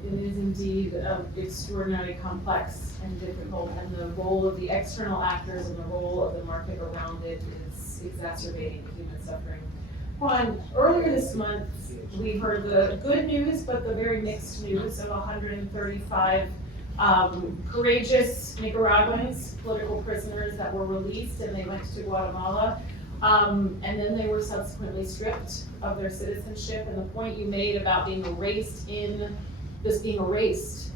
It is indeed extraordinarily complex and difficult, and the role of the external actors and the role of the market around it is exacerbating the human suffering. Juan, earlier this month, we heard the good news, but the very mixed news of 135 courageous Nicaraguans, political prisoners that were released, and they went to Guatemala, and then they were subsequently stripped of their citizenship. And the point you made about being erased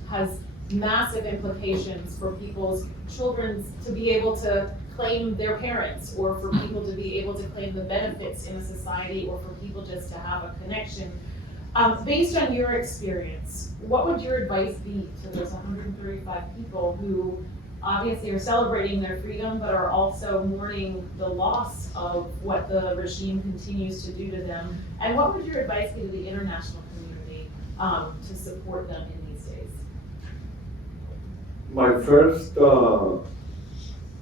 has massive implications for people's children to be able to claim their parents, or for people to be able to claim the benefits in a society, or for people just to have a connection. Based on your experience, what would your advice be to those 135 people who obviously are celebrating their freedom, but are also mourning the loss of what the regime continues to do to them? And what would your advice be to the international community to support them in these days? My first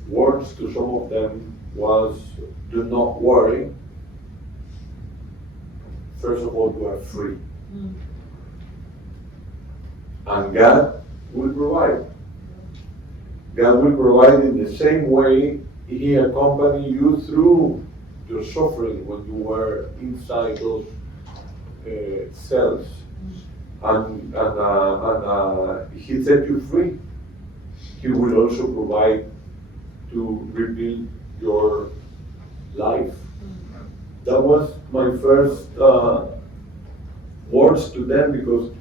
words to some of them was, do not worry. First of all, you are free. And God will provide. God will provide in the same way He accompanied you through your suffering when you were inside those cells. And He set you free. He will also provide to rebuild your life. That was my first words to them, because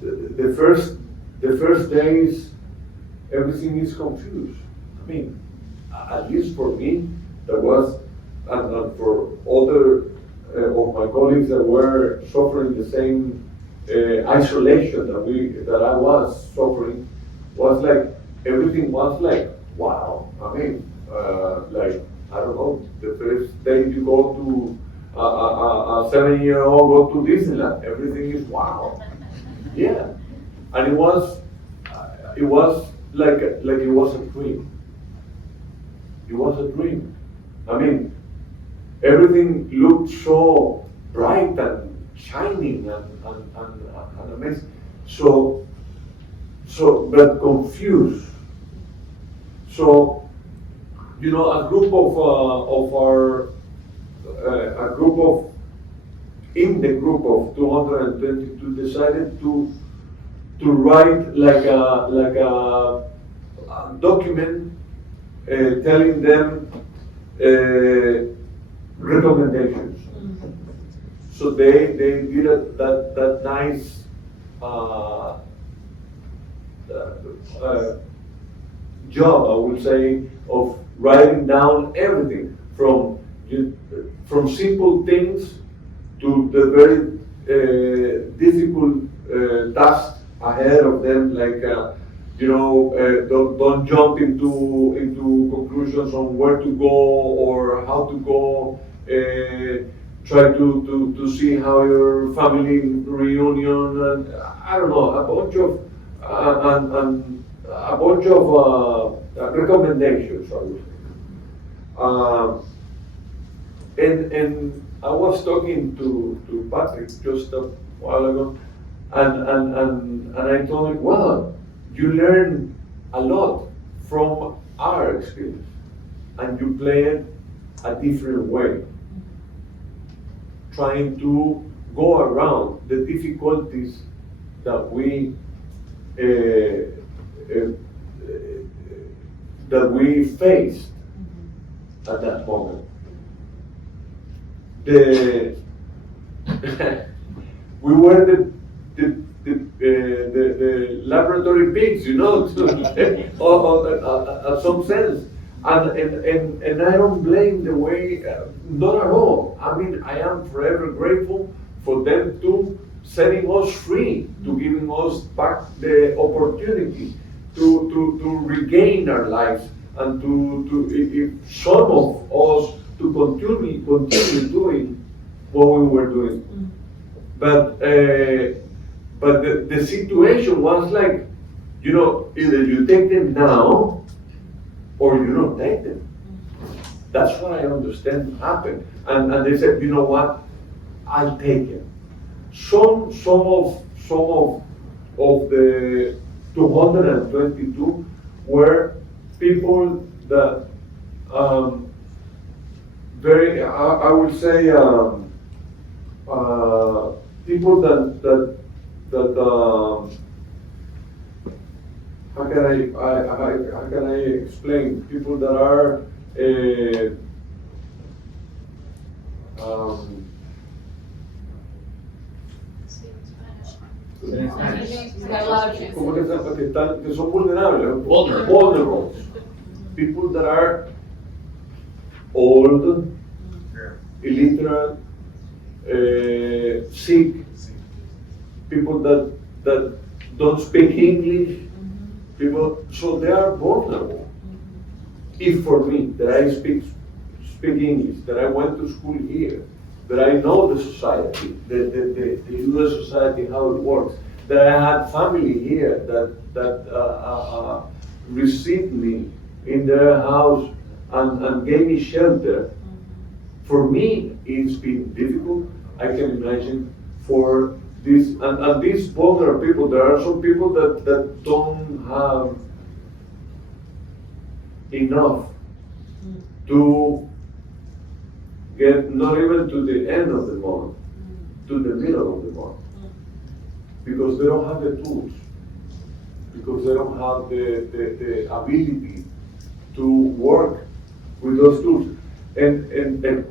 the first days everything is confused. I mean, at least for me, that was, and for other of my colleagues that were suffering the same isolation that I was suffering, was like, everything was like, wow. I mean, like, I don't know, the first day you go to a 7-year-old go to Disneyland, everything is wow. Yeah, and it was like it was a dream. It was a dream. I mean, everything looked so bright and shining and amazing. So, but confused. So, you know, a group in the group of 222 decided to write like a document telling them recommendations. So they did that nice job, I would say, of writing down everything from simple things to the very difficult tasks ahead of them, like don't jump into conclusions on where to go or how to go. Try to see how your family reunion, and I don't know, a bunch of recommendations, I would say. And I was talking to Patrick just a while ago, and I told him, well, you learn a lot from our experience, and you play it a different way, trying to go around the difficulties that we faced at that moment. We were the laboratory pigs, you know, at some sense. And I don't blame the way, not at all. I mean, I am forever grateful for them to setting us free, to giving us back the opportunity to regain our lives, and to some of us to continue doing what we were doing. But the situation was like, you know, either you take them now or you don't take them. That's what I understand happened. And they said, you know what, I'll take it. Some of the 222 were people that I would say people that how can I explain? People that are que son vulnerables, vulnerable. People that are old, illiterate, sick, people that don't speak English, people, so they are vulnerable. If for me, that I speak English, that I went to school here, that I know the society, the US society, how it works, that I had family here that received me in their house and gave me shelter. For me, it's been difficult. I can imagine for this, and these vulnerable people, there are some people that don't have enough to get not even to the end of the month, to the middle of the month, because they don't have the tools, because they don't have the ability to work with those tools. And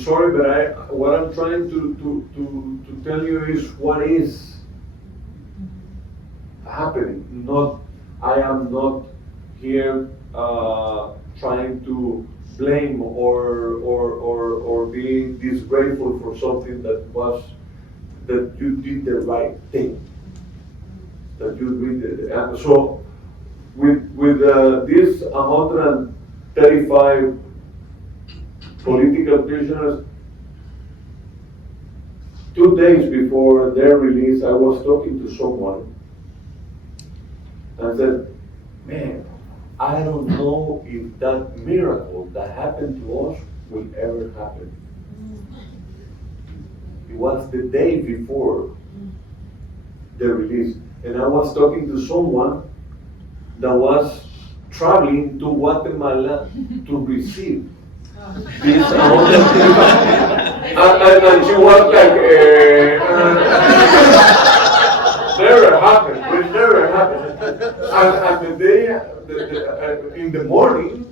sorry, but what I'm trying to tell you is what is happening. I am not here trying to blame or be disgrateful for something that you did the right thing. That you did it. And so with these 135 political prisoners, 2 days before their release, I was talking to someone and said, man, I don't know if that miracle that happened to us will ever happen. It was the day before the release. And I was talking to someone that was traveling to Guatemala to receive this and she was like, never happened, it never happened. And the day, in the morning,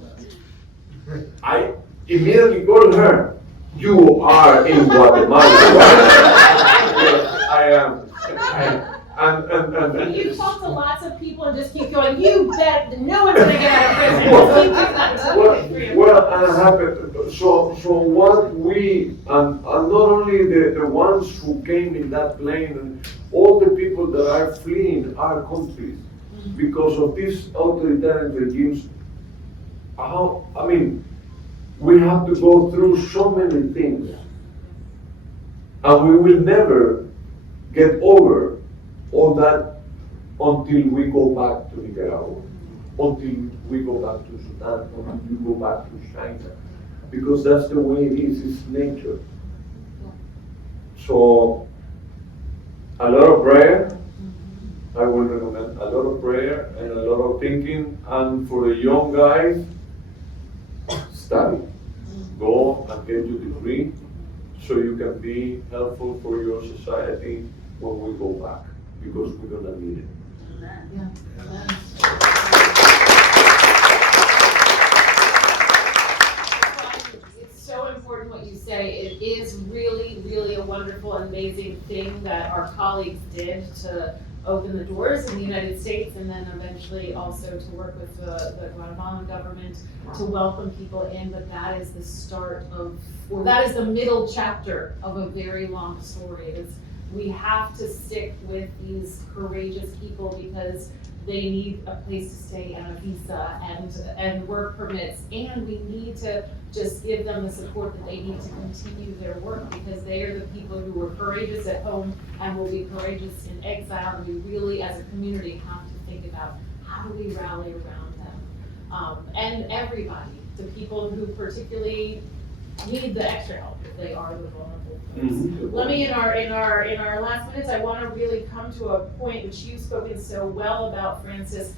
I immediately called her, you are in Guatemala. Yes, I am. And you talk to lots of people and just keep going, you bet no one's gonna get out of prison. Just keep doing that until you get free. So what we, and not only the ones who came in that plane, and all the people that are fleeing our countries because of these authoritarian regimes, we have to go through so many things. And we will never get over all that until we go back to Nicaragua, until we go back to Sudan, until we go back to China, because that's the way it is, it's nature. So, a lot of prayer, I would recommend, a lot of prayer and a lot of thinking, and for the young guys, study. Go and get your degree so you can be helpful for your society when we go back, because we're gonna need it. It's so important what you say. It is really, really a wonderful, amazing thing that our colleagues did to open the doors in the United States, and then eventually also to work with the Guatemalan government to welcome people in. But that is the start of, or that is the middle chapter of a very long story. We have to stick with these courageous people because they need a place to stay and a visa and work permits, and we need to just give them the support that they need to continue their work, because they are the people who were courageous at home and will be courageous in exile, and we really as a community have to think about how do we rally around them. And everybody, the people who particularly need the extra help if they are the vulnerable folks. Let me, in our last minutes, I want to really come to a point which you've spoken so well about, Francis,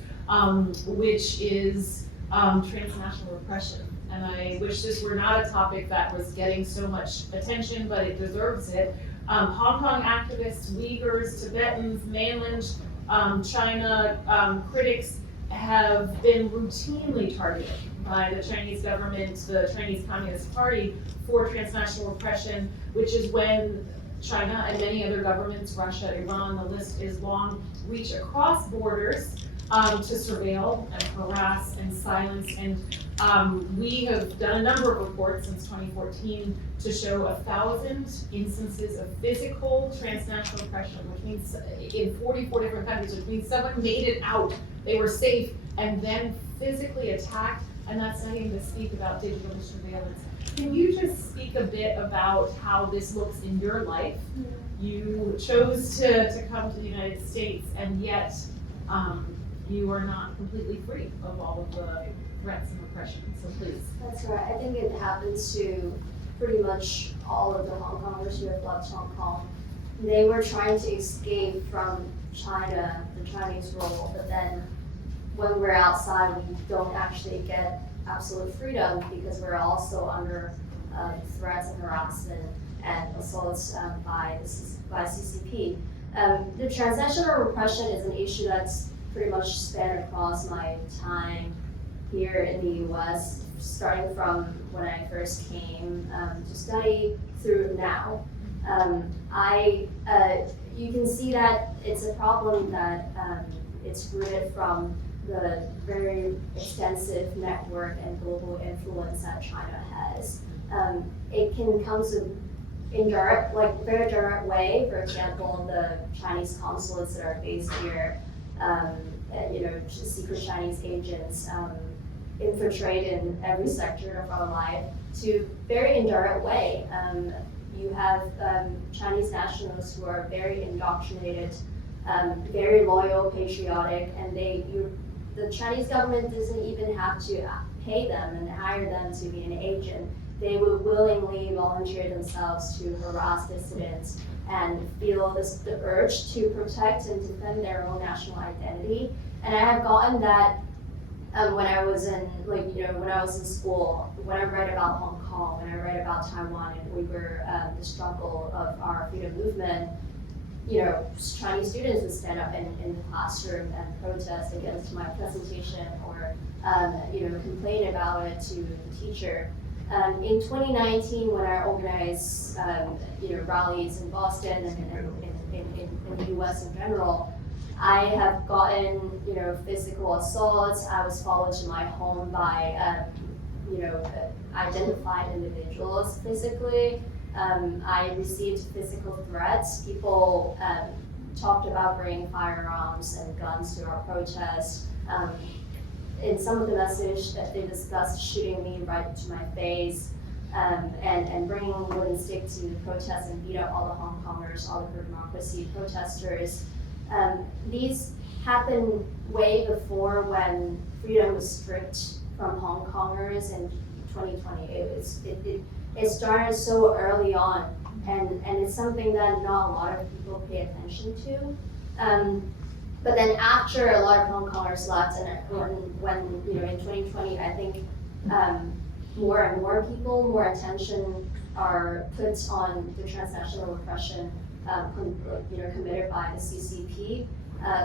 which is transnational repression. And I wish this were not a topic that was getting so much attention, but it deserves it. Hong Kong activists, Uyghurs, Tibetans, mainland China critics have been routinely targeted by the Chinese government, the Chinese Communist Party, for transnational repression, which is when China and many other governments, Russia, Iran, the list is long, reach across borders to surveil and harass and silence. And we have done a number of reports since 2014 to show 1,000 instances of physical transnational repression, which means in 44 different countries, which means someone made it out, they were safe, and then physically attacked. And that's not even to speak about digital surveillance. Can you just speak a bit about how this looks in your life? You chose to come to the United States, and yet you are not completely free of all of the threats and repression, so please. That's right. I think it happens to pretty much all of the Hong Kongers who have left Hong Kong. They were trying to escape from China, the Chinese rule, but then when we're outside, we don't actually get absolute freedom because we're also under threats and harassment and assaults by CCP. The transnational repression is an issue that's pretty much spanned across my time here in the US. starting from when I first came to study through now. You can see that it's a problem that it's rooted from the very extensive network and global influence that China has. It can come to indirect, like very direct way. For example, the Chinese consulates that are based here, secret Chinese agents infiltrate in every sector of our life to very indirect way. You have Chinese nationals who are very indoctrinated, very loyal, patriotic, and the Chinese government doesn't even have to pay them and hire them to be an agent. They would willingly volunteer themselves to harass dissidents and feel the urge to protect and defend their own national identity. And I have gotten that when I was in school, when I read about Hong Kong, when I read about Taiwan and Uyghur, the struggle of our freedom movement, Chinese students would stand up in the classroom and protest against my presentation or, complain about it to the teacher. In 2019, when I organized, rallies in Boston and in the US in general, I have gotten, physical assaults. I was followed to my home by, identified individuals physically. I received physical threats. People talked about bringing firearms and guns to our protests. In some of the message that they discussed shooting me right to my face, and bringing a wooden stick to the protest and beat up all the Hong Kongers, all the pro-democracy protesters. These happened way before when freedom was stripped from Hong Kongers in 2020. It started so early on, and it's something that not a lot of people pay attention to. But then after a lot of Hong Kongers left, and when in 2020, I think more and more people, more attention are put on the transnational repression committed by the CCP.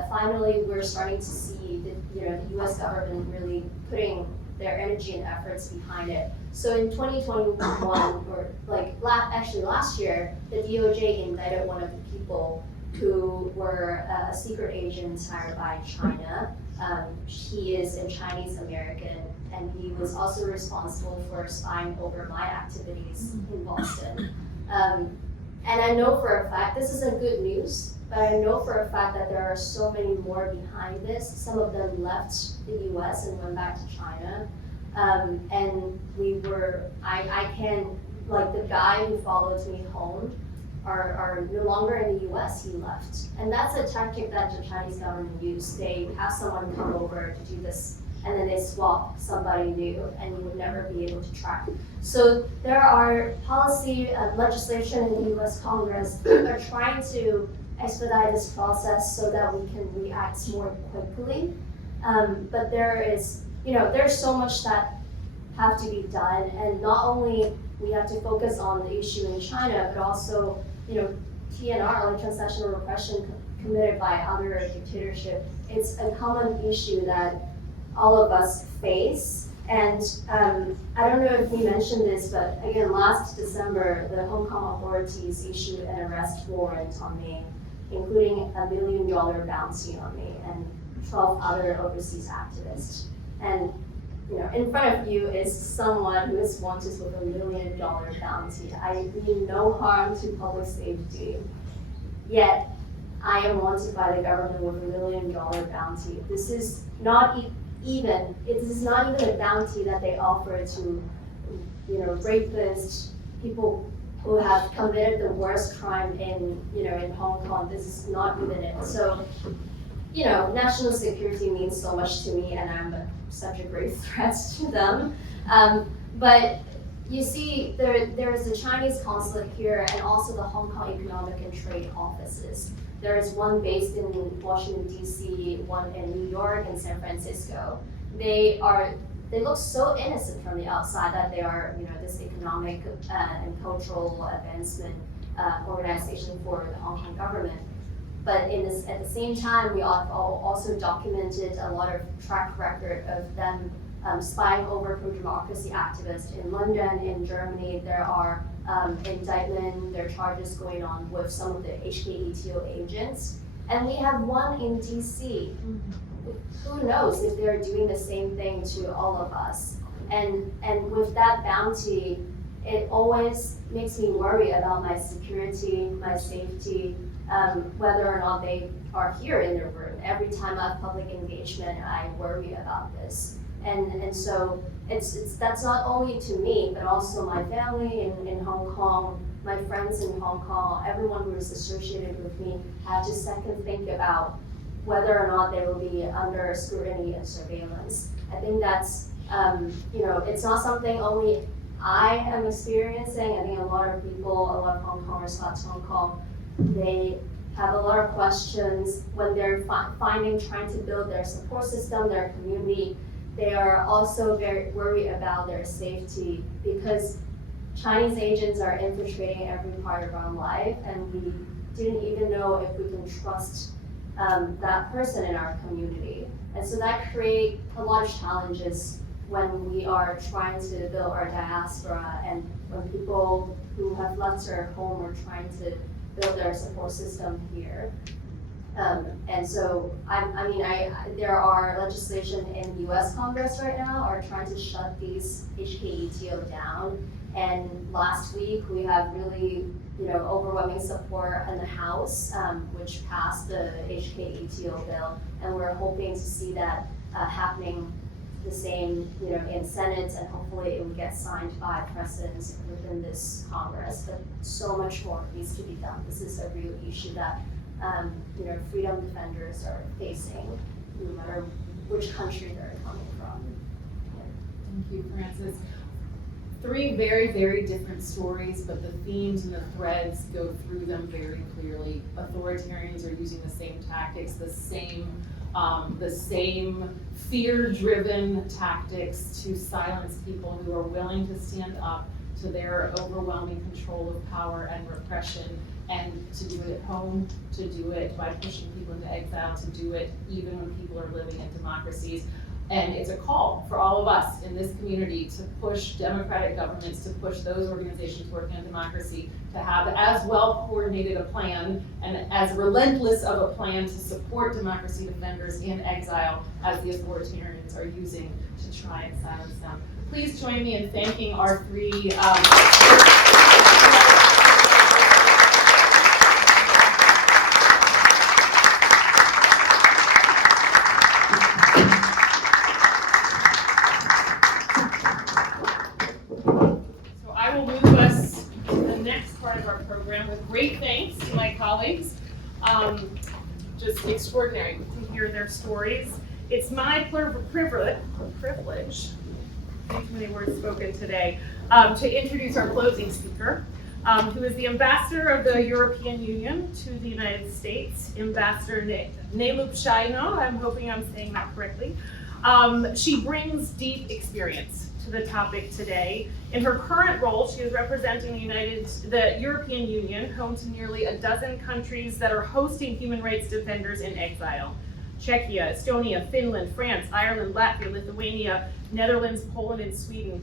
Finally, we're starting to see the U.S. government really putting their energy and efforts behind it. So in 2021, or last year, the DOJ indicted one of the people who were a secret agent hired by China. He is a Chinese American, and he was also responsible for spying over my activities in Boston. And I know for a fact, this isn't good news, but I know for a fact that there are so many more behind this. Some of them left the US and went back to China. And the guy who followed me home are no longer in the US, he left. And that's a tactic that the Chinese government used. They have someone come over to do this, and then they swap somebody new, and you would never be able to track. So there are policy legislation in the US Congress that are trying to expedite this process so that we can react more quickly. But there's so much that have to be done, and not only we have to focus on the issue in China, but also, TNR, like transnational repression committed by other dictatorship. It's a common issue that all of us face. And I don't know if we mentioned this, but again, last December, the Hong Kong authorities issued an arrest warrant on me, including $1 million bounty on me and 12 other overseas activists. And in front of you is someone who is wanted with $1 million bounty. I mean no harm to public safety, yet I am wanted by the government with $1 million bounty. This is not even a bounty that they offer to, rapists, people who have committed the worst crime in Hong Kong. This is not even it. So, national security means so much to me, and I'm such a great threat to them. But you see, there is a Chinese consulate here, and also the Hong Kong Economic and Trade offices. There is one based in Washington, D.C., one in New York and San Francisco. They look so innocent from the outside that they are, this economic and cultural advancement organization for the Hong Kong government. But at the same time, we have also documented a lot of track record of them spying over pro-democracy activists in London, in Germany. There are there are charges going on with some of the HKETO agents. And we have one in DC. Who knows if they're doing the same thing to all of us. And with that bounty, it always makes me worry about my security, my safety, whether or not they are here in the room. Every time I have public engagement, I worry about this. And so that's not only to me, but also my family in Hong Kong, my friends in Hong Kong, everyone who is associated with me have to second think about whether or not they will be under scrutiny and surveillance. I think that's, it's not something only I am experiencing. I think a lot of people, a lot of Hong Kongers got to Hong Kong, they have a lot of questions when they're trying to build their support system, their community. They are also very worried about their safety because Chinese agents are infiltrating every part of our life, and we didn't even know if we can trust that person in our community. And so that creates a lot of challenges when we are trying to build our diaspora and when people who have left their home are trying to build their support system here. And so, there are legislation in the US Congress right now are trying to shut these HKETO down. And last week we have really, overwhelming support in the House, which passed the HKETO bill. And we're hoping to see that happening the same, in Senate, and hopefully it will get signed by presidents within this Congress. But so much more needs to be done. This is a real issue that freedom defenders are facing, no matter which country they're coming from. Thank you, Frances. Three very, very different stories, but the themes and the threads go through them very clearly. Authoritarians are using the same tactics, the same fear-driven tactics to silence people who are willing to stand up to their overwhelming control of power and repression, and to do it at home, to do it by pushing people into exile, to do it even when people are living in democracies. And it's a call for all of us in this community to push democratic governments, to push those organizations working on democracy, to have as well coordinated a plan and as relentless of a plan to support democracy defenders in exile as the authoritarians are using to try and silence them. Please join me in thanking our three with great thanks to my colleagues. Just extraordinary to hear their stories. It's my privilege, too many words spoken today, to introduce our closing speaker, who is the ambassador of the European Union to the United States, Ambassador Neliupšienė. I'm hoping I'm saying that correctly. She brings deep experience to the topic today. In her current role, she is representing the European Union, home to nearly a dozen countries that are hosting human rights defenders in exile. Czechia, Estonia, Finland, France, Ireland, Latvia, Lithuania, Netherlands, Poland, and Sweden.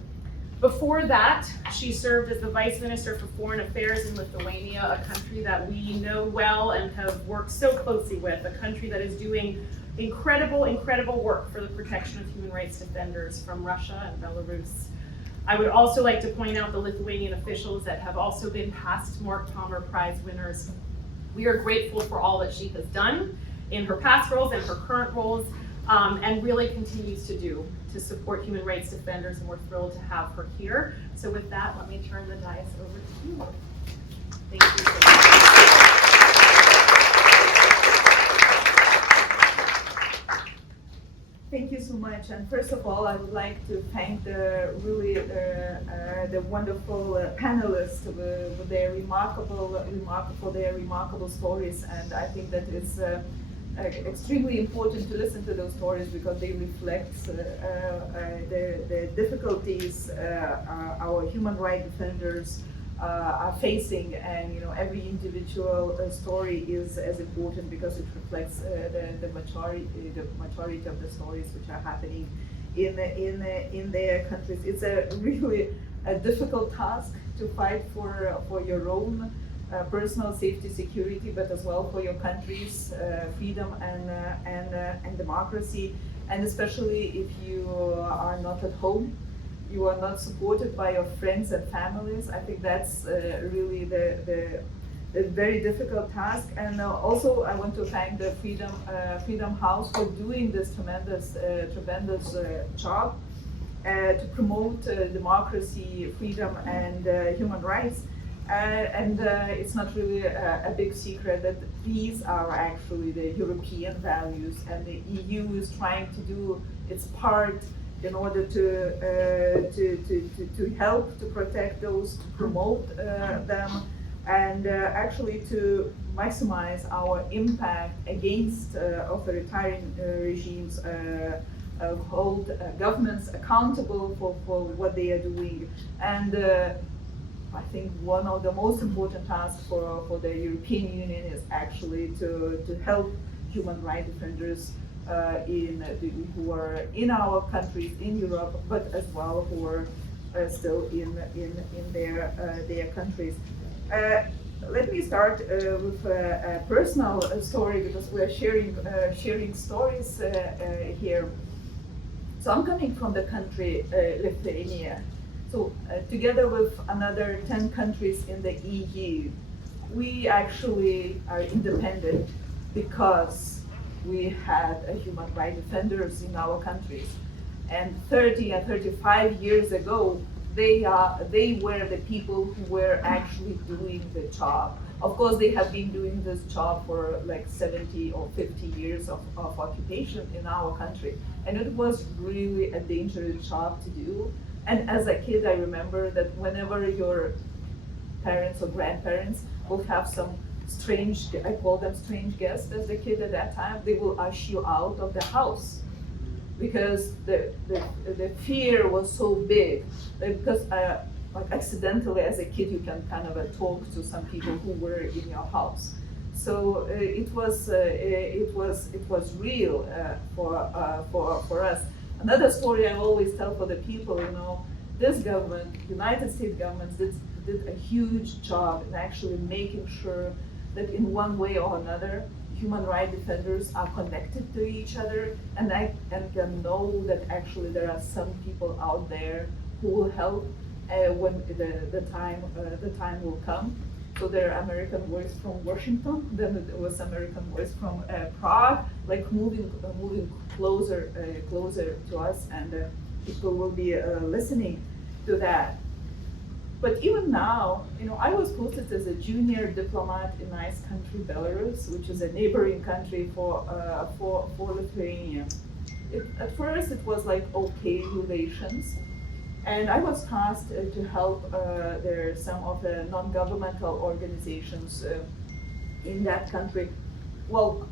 Before that, she served as the Vice Minister for Foreign Affairs in Lithuania, a country that we know well and have worked so closely with, a country that is doing incredible, incredible work for the protection of human rights defenders from Russia and Belarus. I would also like to point out the Lithuanian officials that have also been past Mark Palmer Prize winners. We are grateful for all that she has done in her past roles and her current roles, and really continues to do to support human rights defenders, and we're thrilled to have her here. So with that, let me turn the dais over to you. Thank you so much. Thank you so much. And first of all, I would like to thank the wonderful panelists with their remarkable stories. And I think that it's extremely important to listen to those stories because they reflect the difficulties our human rights defenders are facing, and every individual story is as important because it reflects the majority of the stories which are happening in their countries. It's a really a difficult task to fight for your own personal safety, security, but as well for your country's freedom and democracy. And especially if you are not at home, you are not supported by your friends and families. I think that's really the very difficult task. And also I want to thank the Freedom House for doing this tremendous job to promote democracy, freedom, and human rights. And it's not really a big secret that these are actually the European values, and the EU is trying to do its part in order to help to protect those, to promote them, and actually to maximize our impact against authoritarian regimes, hold governments accountable for what they are doing. And I think one of the most important tasks for the European Union is actually to help human rights defenders who are in our countries in Europe, but as well who are still in their countries. Let me start with a personal story, because we are sharing stories here. So I'm coming from the country Lithuania. So together with another 10 countries in the EU, we actually are independent because we had human rights defenders in our countries. And 30 and 35 years ago, they were the people who were actually doing the job. Of course, they have been doing this job for like 70 or 50 years of occupation in our country. And it was really a dangerous job to do. And as a kid, I remember that whenever your parents or grandparents will have some strange, I call them strange guests as a kid at that time, they will usher you out of the house, because the fear was so big. Because like accidentally as a kid, you can kind of talk to some people who were in your house. So it was real for us. Another story I always tell for the people, you know, this government, United States government, did a huge job in actually making sure that in one way or another, human rights defenders are connected to each other, and can know that actually there are some people out there who will help when the time will come. So there are American voice from Washington, then there was American voice from Prague, like moving closer to us, and people will be listening to that. But even now, you know, I was posted as a junior diplomat in nice country Belarus, which is a neighboring country for Lithuania. At first, it was like okay relations. And I was tasked to help some of the non-governmental organizations in that country. Well,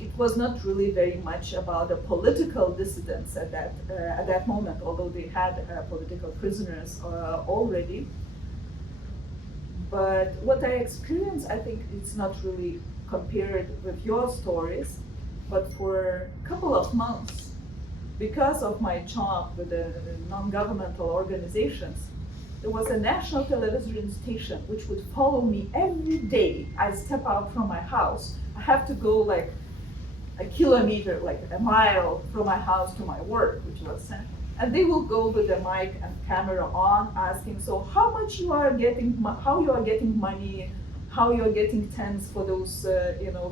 it was not really very much about the political dissidents at that moment, although they had political prisoners already. But what I experienced, I think it's not really compared with your stories, but for a couple of months, because of my job with the non-governmental organizations, there was a national television station which would follow me every day. I step out from my house. I have to go like a kilometer, like a mile from my house to my work, which was, and they will go with the mic and camera on, asking, so how much you are getting, how you are getting money, how you are getting tents for those,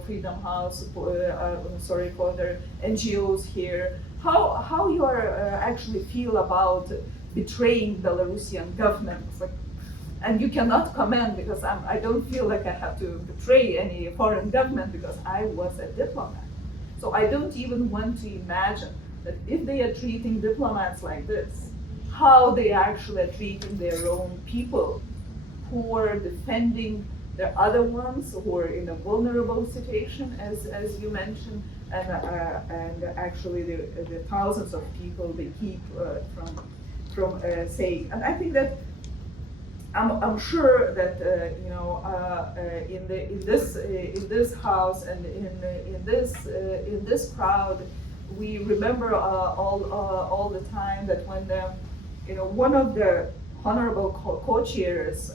Freedom House, for the NGOs here, how you are actually feel about betraying Belarusian government. And you cannot comment, because I don't feel like I have to betray any foreign government, because I was a diplomat. So I don't even want to imagine that if they are treating diplomats like this, how they actually are treating their own people who are defending the other ones who are in a vulnerable situation, as you mentioned, and actually the thousands of people they keep from saying. And I think that I'm sure that in this house and in this crowd, we remember all the time that when one of the honorable co-chairs,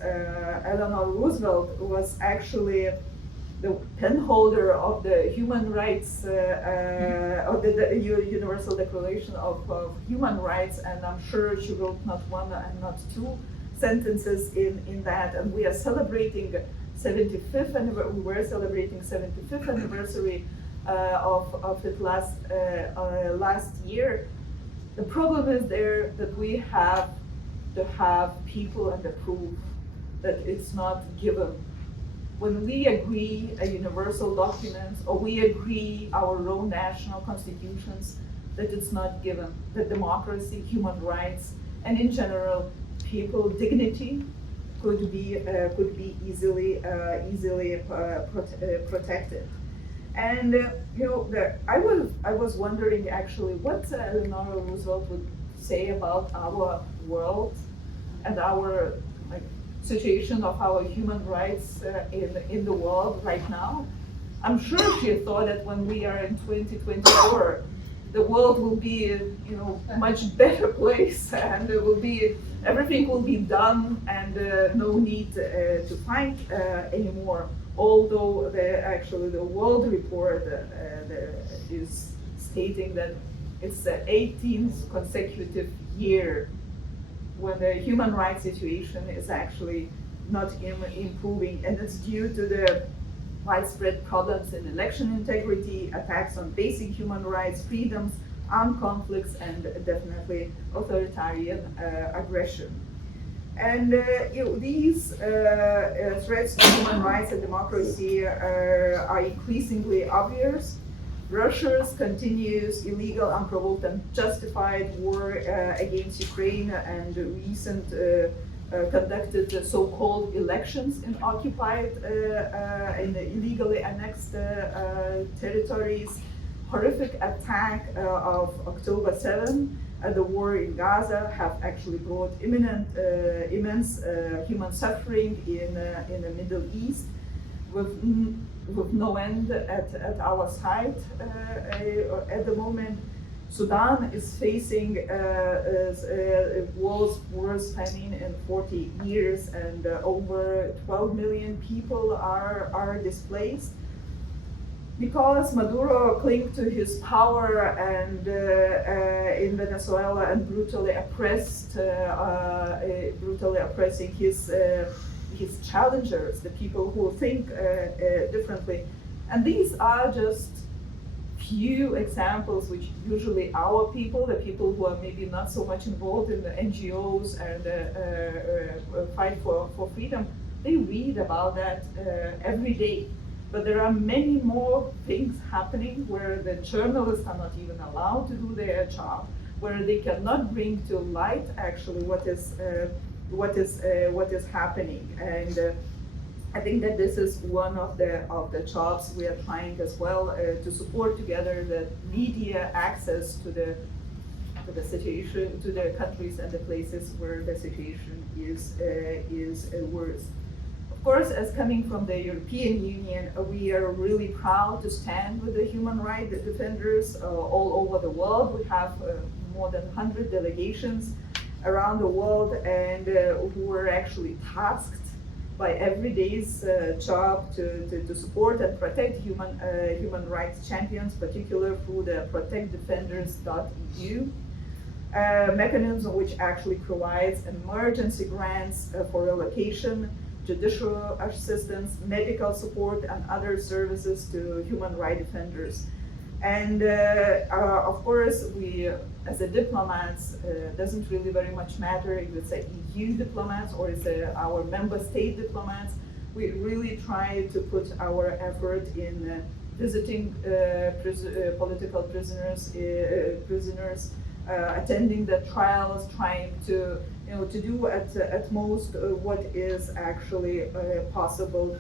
Eleanor Roosevelt, was actually the pen holder of the human rights, of the Universal Declaration of Human Rights, and I'm sure she wrote not one and not two sentences in that, and we are celebrating 75th anniversary. We were celebrating 75th anniversary of it last year. The problem is there that we have to have people and the proof that it's not given. When we agree a universal document, or we agree our own national constitutions, that it's not given, that democracy, human rights, and in general, people dignity could be easily protected. And I was wondering actually what Eleanor Roosevelt would say about our world and our situation of our human rights in the world right now. I'm sure she thought that when we are in 2024, the world will be a much better place, and everything will be done, and no need to fight anymore. Although the World Report is stating that it's the 18th consecutive year when the human rights situation is actually not improving, and it's due to the widespread problems in election integrity, attacks on basic human rights, freedoms, armed conflicts, and definitely authoritarian aggression. And these threats to human rights and democracy are increasingly obvious. Russia's continuous illegal, unprovoked, and justified war against Ukraine, and recent conducted so-called elections in occupied and illegally annexed territories, horrific attack of October 7, the war in Gaza have actually brought immense human suffering in the Middle East, with no end at our side at the moment. Sudan is facing worst famine in 40 years, and over 12 million people are displaced. Because Maduro clung to his power and in Venezuela and brutally oppressing his challengers, the people who think differently. And these are just few examples which usually our people, the people who are maybe not so much involved in the NGOs and fight for freedom, they read about that every day. But there are many more things happening where the journalists are not even allowed to do their job, where they cannot bring to light actually what is happening. And I think that this is one of the jobs we are trying as well to support together the media access to the situation, to the countries and the places where the situation is worse. Of course, as coming from the European Union, we are really proud to stand with the human rights defenders all over the world. We have more than 100 delegations around the world, and who are actually tasked by every day's job to support and protect human rights champions, particularly through the protectdefenders.eu mechanism, which actually provides emergency grants for relocation, judicial assistance, medical support, and other services to human rights defenders. And of course, we, as a diplomats, doesn't really very much matter if it's a EU diplomats or it's our member state diplomats. We really try to put our effort in visiting political prisoners, attending the trials, trying to do at most what is actually possible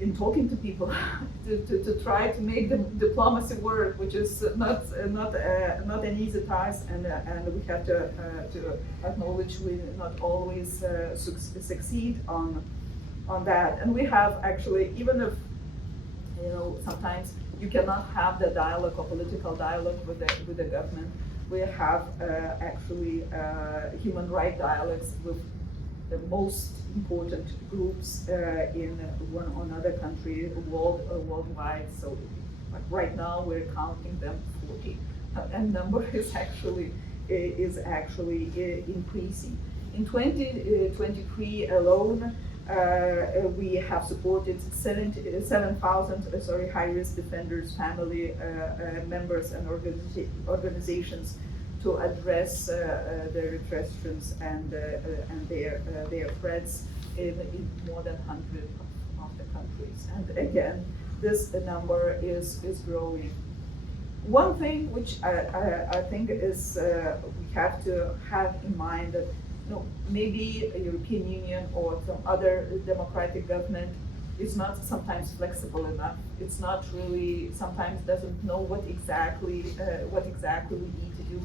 in talking to people, to try to make the diplomacy work, which is not an easy task, and we have to acknowledge we not always succeed on that. And we have actually, even if sometimes you cannot have the dialogue or political dialogue with the government. We have actually human rights dialogues with the most important groups in one or another country worldwide. So right now we're counting them 40, and number is actually increasing. In 2023 alone, we have supported 7,000 high-risk defenders, family members, and organizations to address their restrictions and their threats in more than 100 of the countries. And again, this number is growing. One thing which I think is we have to have in mind that maybe a European Union or some other democratic government is not sometimes flexible enough. It's not really, sometimes doesn't know what exactly we need to do.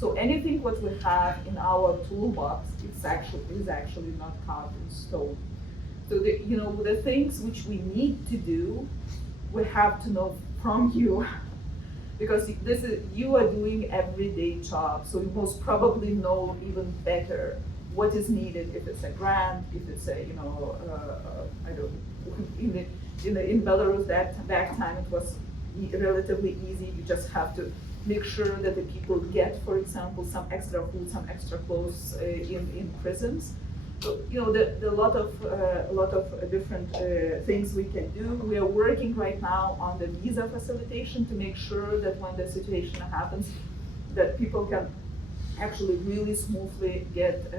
So anything what we have in our toolbox is actually not carved in stone. So the things which we need to do, we have to know from you. Because you are doing everyday job, so you most probably know even better what is needed. If it's a grant, if it's a I don't know, in Belarus that time it was relatively easy. You just have to make sure that the people get, for example, some extra food, some extra clothes in prisons. So the lot of different things we can do. We are working right now on the visa facilitation to make sure that when the situation happens, that people can actually really smoothly get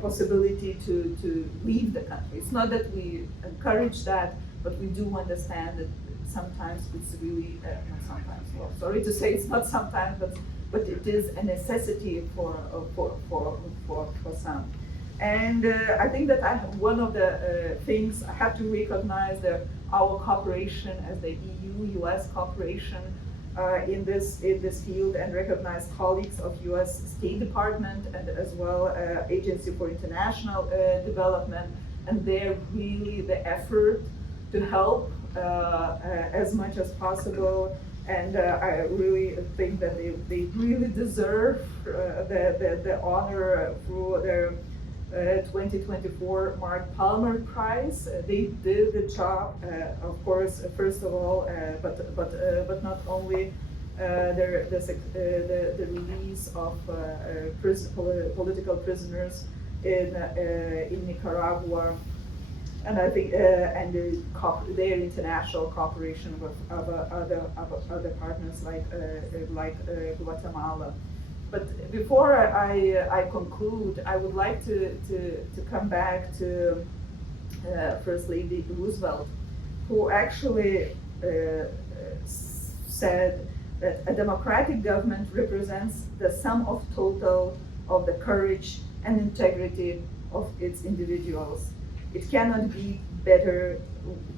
possibility to leave the country. It's not that we encourage that, but we do understand that sometimes it's really not sometimes. Well, sorry to say it's not sometimes, but it is a necessity for some. And I think that one of the things I have to recognize that our cooperation as the EU-US cooperation in this field, and recognize colleagues of US State Department and as well Agency for International Development, and they're really the effort to help as much as possible. And I really think that they really deserve the honor through their 2024 Mark Palmer Prize. They did the job, of course, first of all, but not only the release of political prisoners in Nicaragua. And I think, and their international cooperation with other partners like Guatemala. But before I conclude, I would like to come back to First Lady Roosevelt, who actually said that a democratic government represents the sum of total of the courage and integrity of its individuals. It cannot be better.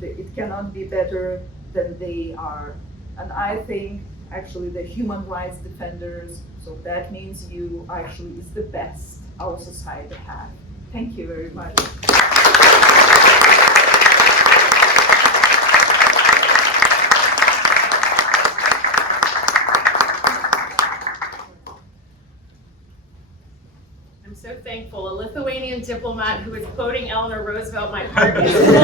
It cannot be better than they are. And I think actually the human rights defenders, so that means you, actually is the best our society has. Thank you very much. So thankful. A Lithuanian diplomat who is quoting Eleanor Roosevelt, my heart is full.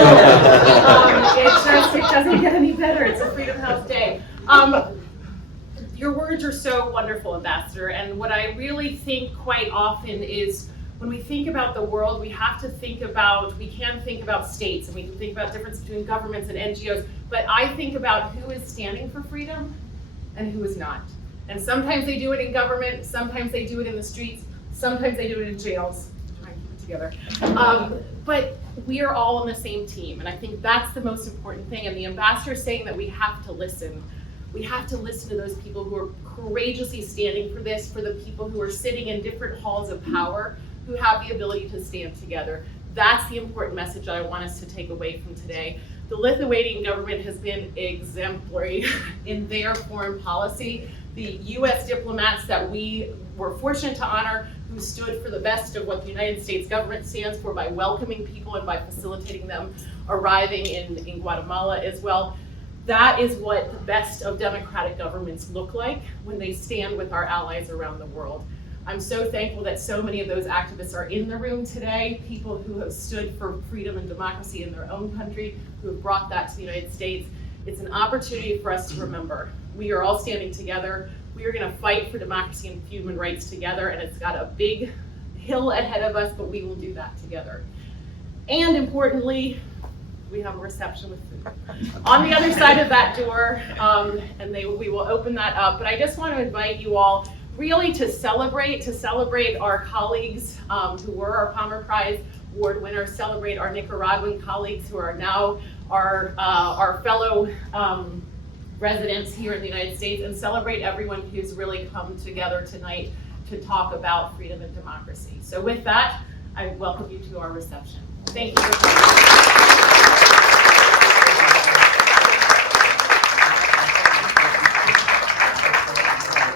It doesn't get any better. It's a Freedom House day. Your words are so wonderful, Ambassador. And what I really think quite often is when we think about the world, we can think about states, and we can think about difference between governments and NGOs, but I think about who is standing for freedom and who is not. And sometimes they do it in government, sometimes they do it in the streets, sometimes they do it in jails. Try and keep it together. But we are all on the same team, and I think that's the most important thing. And the ambassador is saying that we have to listen. We have to listen to those people who are courageously standing for this, for the people who are sitting in different halls of power, who have the ability to stand together. That's the important message that I want us to take away from today. The Lithuanian government has been exemplary in their foreign policy. The US diplomats that we were fortunate to honor, who stood for the best of what the United States government stands for by welcoming people and by facilitating them, arriving in Guatemala as well. That is what the best of democratic governments look like when they stand with our allies around the world. I'm so thankful that so many of those activists are in the room today, people who have stood for freedom and democracy in their own country, who have brought that to the United States. It's an opportunity for us to remember. We are all standing together. We are gonna fight for democracy and human rights together, and it's got a big hill ahead of us, but we will do that together. And importantly, we have a reception with food on the other side of that door, and we will open that up. But I just want to invite you all really to celebrate our colleagues who were our Palmer Prize Award winners, celebrate our Nicaraguan colleagues who are now our fellow residents here in the United States, and celebrate everyone who's really come together tonight to talk about freedom and democracy. So with that, I welcome you to our reception. Thank you for coming.